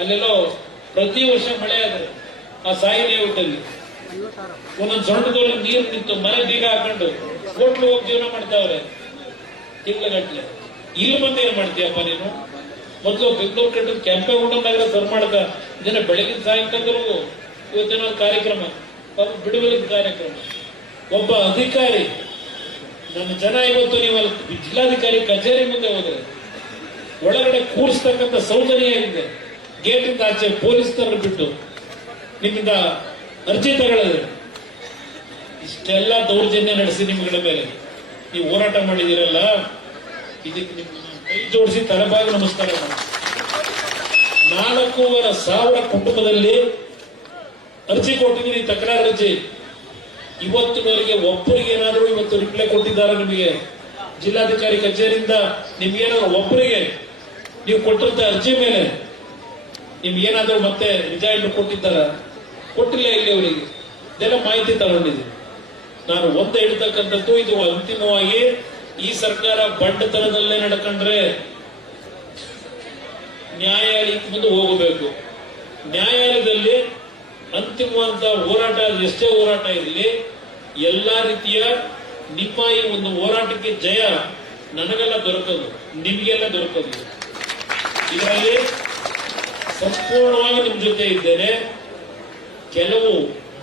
ಅಲ್ಲೆಲ್ಲೋ ಪ್ರತಿ ವರ್ಷ ಮಳೆ ಆದ್ರೆ ಆ ಸಾಯಿ ಲೇಔಟಲ್ಲಿ ಒಂದೊಂದು ಸೊಂಟದೊಳಗೆ ನೀರು ನಿಂತು ಮನೆ ಬೀಗ ಹಾಕೊಂಡು ಹೋಟ್ಲು ಹೋಗಿ ಜೀವನ ಮಾಡ್ತಾವ್ರೆ ತಿಂಗಳಗಟ್ಲೆ. ಇಲ್ಲಿ ಬಂದು ಏನ್ ಮಾಡ್ತೀಯಪ್ಪ ನೀನು? ಮೊದಲು ಬೆಂಗಳೂರು ಕಟ್ಟದ ಕೆಂಪೇಗೌಡ ನಗರ ಕರ್ನಾಟಕ ಇದನ್ನ ಬೆಳಗಿನ ಸಾಯಂಕಾಲದವರೆಗೂ ಇವತ್ತಿನ ಕಾರ್ಯಕ್ರಮ, ಬಿಡುಗಡೆ ಕಾರ್ಯಕ್ರಮ. ಒಬ್ಬ ಅಧಿಕಾರಿ ನನ್ನ ಜನ ಇವತ್ತು ನೀವು ಜಿಲ್ಲಾಧಿಕಾರಿ ಕಚೇರಿ ಮುಂದೆ ಹೋದ್ರೆ ಒಳಗಡೆ ಕೂರಿಸ್ತಕ್ಕಂಥ ಸೌಜನ್ಯ ಇದೆ. ಗೇಟಿಂದ ಆಚೆ ಪೊಲೀಸ್ ತರ ಬಿಟ್ಟು ನಿಮ್ಮಿಂದ ಅರ್ಜಿ ತಗೊಳ್ಳೋದು. ಇಷ್ಟೆಲ್ಲ ದೌರ್ಜನ್ಯ ನಡೆಸಿ ನಿಮ್ಗಳ ಮೇಲೆ ನೀವು ಹೋರಾಟ ಮಾಡಿದಿರಲ್ಲ, ಇದಕ್ಕೆ ನಿಮ್ಮ ಕೈ ಜೋಡಿಸಿ ತಲೆಬಾಗಿ ನಮಸ್ಕಾರ ಮಾಡಿ. 4,500 ಕುಟುಂಬದಲ್ಲಿ ಅರ್ಜಿ ಕೊಟ್ಟಿದ್ದೀನಿ, ತಕರಾರು ಅರ್ಜಿ. ಇವತ್ತಿನವರೆಗೆ ಒಬ್ಬರಿಗೆ ಏನಾದರೂ ಇವತ್ತು ರಿಪ್ಲೈ ಕೊಟ್ಟಿದ್ದಾರೆ ನಿಮಗೆ ಜಿಲ್ಲಾಧಿಕಾರಿ ಕಚೇರಿಯಿಂದ? ನಿಮ್ಗೇನಾದ್ರು ಒಬ್ಬರಿಗೆ ನೀವು ಕೊಟ್ಟಂತ ಅರ್ಜಿ ಮೇಲೆ ನಿಮ್ಗೇನಾದ್ರೂ ಮತ್ತೆ ರಿಸಲ್ಟ್ ಕೊಟ್ಟಿದ್ದಾರ? ಕೊಟ್ಟಿಲ್ಲ. ಇಲ್ಲಿ ಅವರಿಗೆ ಇದೆಲ್ಲ ಮಾಹಿತಿ ತಗೊಂಡಿದ್ದೀನಿ. ನಾನು ಒಂದು ಹೇಳ್ತಕ್ಕಂಥದ್ದು, ಇದು ಅಂತಿಮವಾಗಿ ಈ ಸರ್ಕಾರ ಬಂಡತನದಲ್ಲೇ ನಡ್ಕೊಂಡ್ರೆ ನ್ಯಾಯಾಲಯಕ್ಕೆ ಮುಂದೆ ಹೋಗಬೇಕು. ನ್ಯಾಯಾಲಯದಲ್ಲಿ ಅಂತಿಮವಾದ ಹೋರಾಟ, ಎಷ್ಟೇ ಹೋರಾಟ ಇರಲಿ, ಎಲ್ಲಾ ರೀತಿಯ ನಿಮ್ಮ ಈ ಒಂದು ಹೋರಾಟಕ್ಕೆ ಜಯ ನನಗೆಲ್ಲ ದೊರಕದು, ನಿಮಗೆಲ್ಲ ದೊರಕದು. ಇದರಲ್ಲಿ ಸಂಪೂರ್ಣವಾಗಿ ನಿಮ್ ಜೊತೆ ಇದ್ದೇನೆ. ಕೆಲವು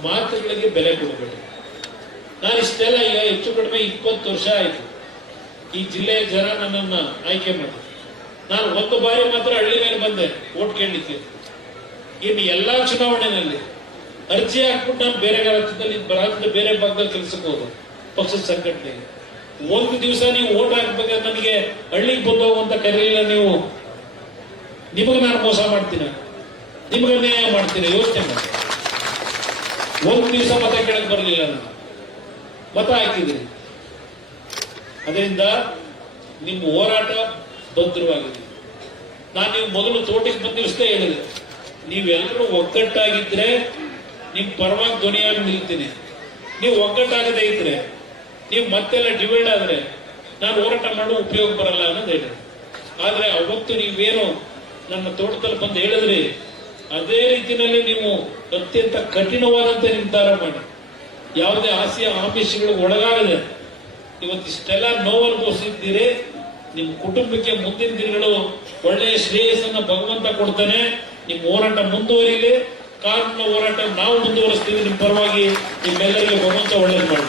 ಮಾತುಗಳಿಗೆ ಬೆಲೆ ಕೊಡಬೇಡಿ. ನಾನು ಇಷ್ಟೆಲ್ಲ ಈಗ ಹೆಚ್ಚು ಕಡಿಮೆ 20 ವರ್ಷ ಆಯ್ತು ಈ ಜಿಲ್ಲೆಯ ಜನ ನನ್ನನ್ನ ಆಯ್ಕೆ ಮಾಡಿ. ನಾನು ಒಂದು ಬಾರಿ ಮಾತ್ರ ಹಳ್ಳಿ ಮೇಲೆ ಬಂದೆ ಓಟ್ ಕೇಳಲಿಕ್ಕೆ. ಇನ್ನು ಎಲ್ಲಾ ಚುನಾವಣೆಯಲ್ಲಿ ಅರ್ಜಿ ಹಾಕ್ಬಿಟ್ಟು ನಾನು ಬೇರೆ ರಾಜ್ಯದ ಬೇರೆ ಭಾಗದಲ್ಲಿ ಕೆಲಸಕ್ಕೆ ಹೋದ ಪಕ್ಷದ ಸಂಘಟನೆಗೆ. ಒಂದು ದಿವಸ ನೀವು ಓಟ್ ಹಾಕ್ಬೇಕಾದ್ರೆ ನನಗೆ ಹಳ್ಳಿಗೆ ಬಂದು ಹೋಗುವಂತ ಕರೀಲಿಲ್ಲ ನೀವು. ನಿಮಗೆ ನಾನು ಮೋಸ ಮಾಡ್ತೀನಿ, ನಿಮಗೆ ಅನ್ಯಾಯ ಮಾಡ್ತೀನಿ, ಯೋಚನೆ ಮಾಡಿ. ಒಂದು ದಿವಸ ಮತ ಕೇಳಕ್ ಬರಲಿಲ್ಲ, ನಾನು ಮತ ಹಾಕಿದ್ದೀನಿ. ಅದರಿಂದ ನಿಮ್ಮ ಹೋರಾಟ ಭದ್ರವಾಗಿದೆ. ನಾನು ನೀವು ಮೊದಲು ತೋಟಕ್ಕೆ ಬಂದಿಷ್ಟೇ ಹೇಳಿದೆ, ನೀವೆಲ್ಲರೂ ಒಗ್ಗಟ್ಟಾಗಿದ್ರೆ ನಿಮ್ ಪರವಾಗಿ ಧ್ವನಿಯಾಗಿ ನಿಲ್ತೀನಿ. ನೀವು ಒಗ್ಗಟ್ಟಾಗದೇ ಇದ್ರೆ, ನೀವು ಮತ್ತೆಲ್ಲ ಡಿವೈಡ್ ಆದ್ರೆ ನಾನು ಹೋರಾಟ ಮಾಡುವ ಉಪಯೋಗ ಬರಲ್ಲ ಅನ್ನೋದು ಹೇಳಿದೆ. ಆದ್ರೆ ಅವತ್ತು ನೀವೇನು ನನ್ನ ತೋಟದಲ್ಲಿ ಬಂದು ಹೇಳಿದ್ರಿ, ಅದೇ ರೀತಿಯಲ್ಲಿ ನೀವು ಅತ್ಯಂತ ಕಠಿಣವಾದಂತೆ ನಿರ್ಧಾರ ಮಾಡಿ, ಯಾವುದೇ ಆಮಿಷಗಳಿಗೆ ಒಳಗಾಗದೆ ಇವತ್ತಿಷ್ಟೆಲ್ಲ ನೋವು ಅನುಭವಿಸಿದ್ದೀರಿ. ನಿಮ್ಮ ಕುಟುಂಬಕ್ಕೆ ಮುಂದಿನ ದಿನಗಳು ಒಳ್ಳೆಯ ಶ್ರೇಯಸ್ಸನ್ನ ಭಗವಂತ ಕೊಡ್ತಾನೆ. ನಿಮ್ಮ ಹೋರಾಟ ಮುಂದುವರಿಲಿ, ಕಾನೂನಿನ ಹೋರಾಟ ನಾವು ಮುಂದುವರಿಸ್ತೀವಿ. ನಿಮ್ಮ ಪರವಾಗಿ ನಿಮ್ಮೆಲ್ಲರಿಗೂ ಭಗವಂತ ಒಳ್ಳೇದು ಮಾಡಿ.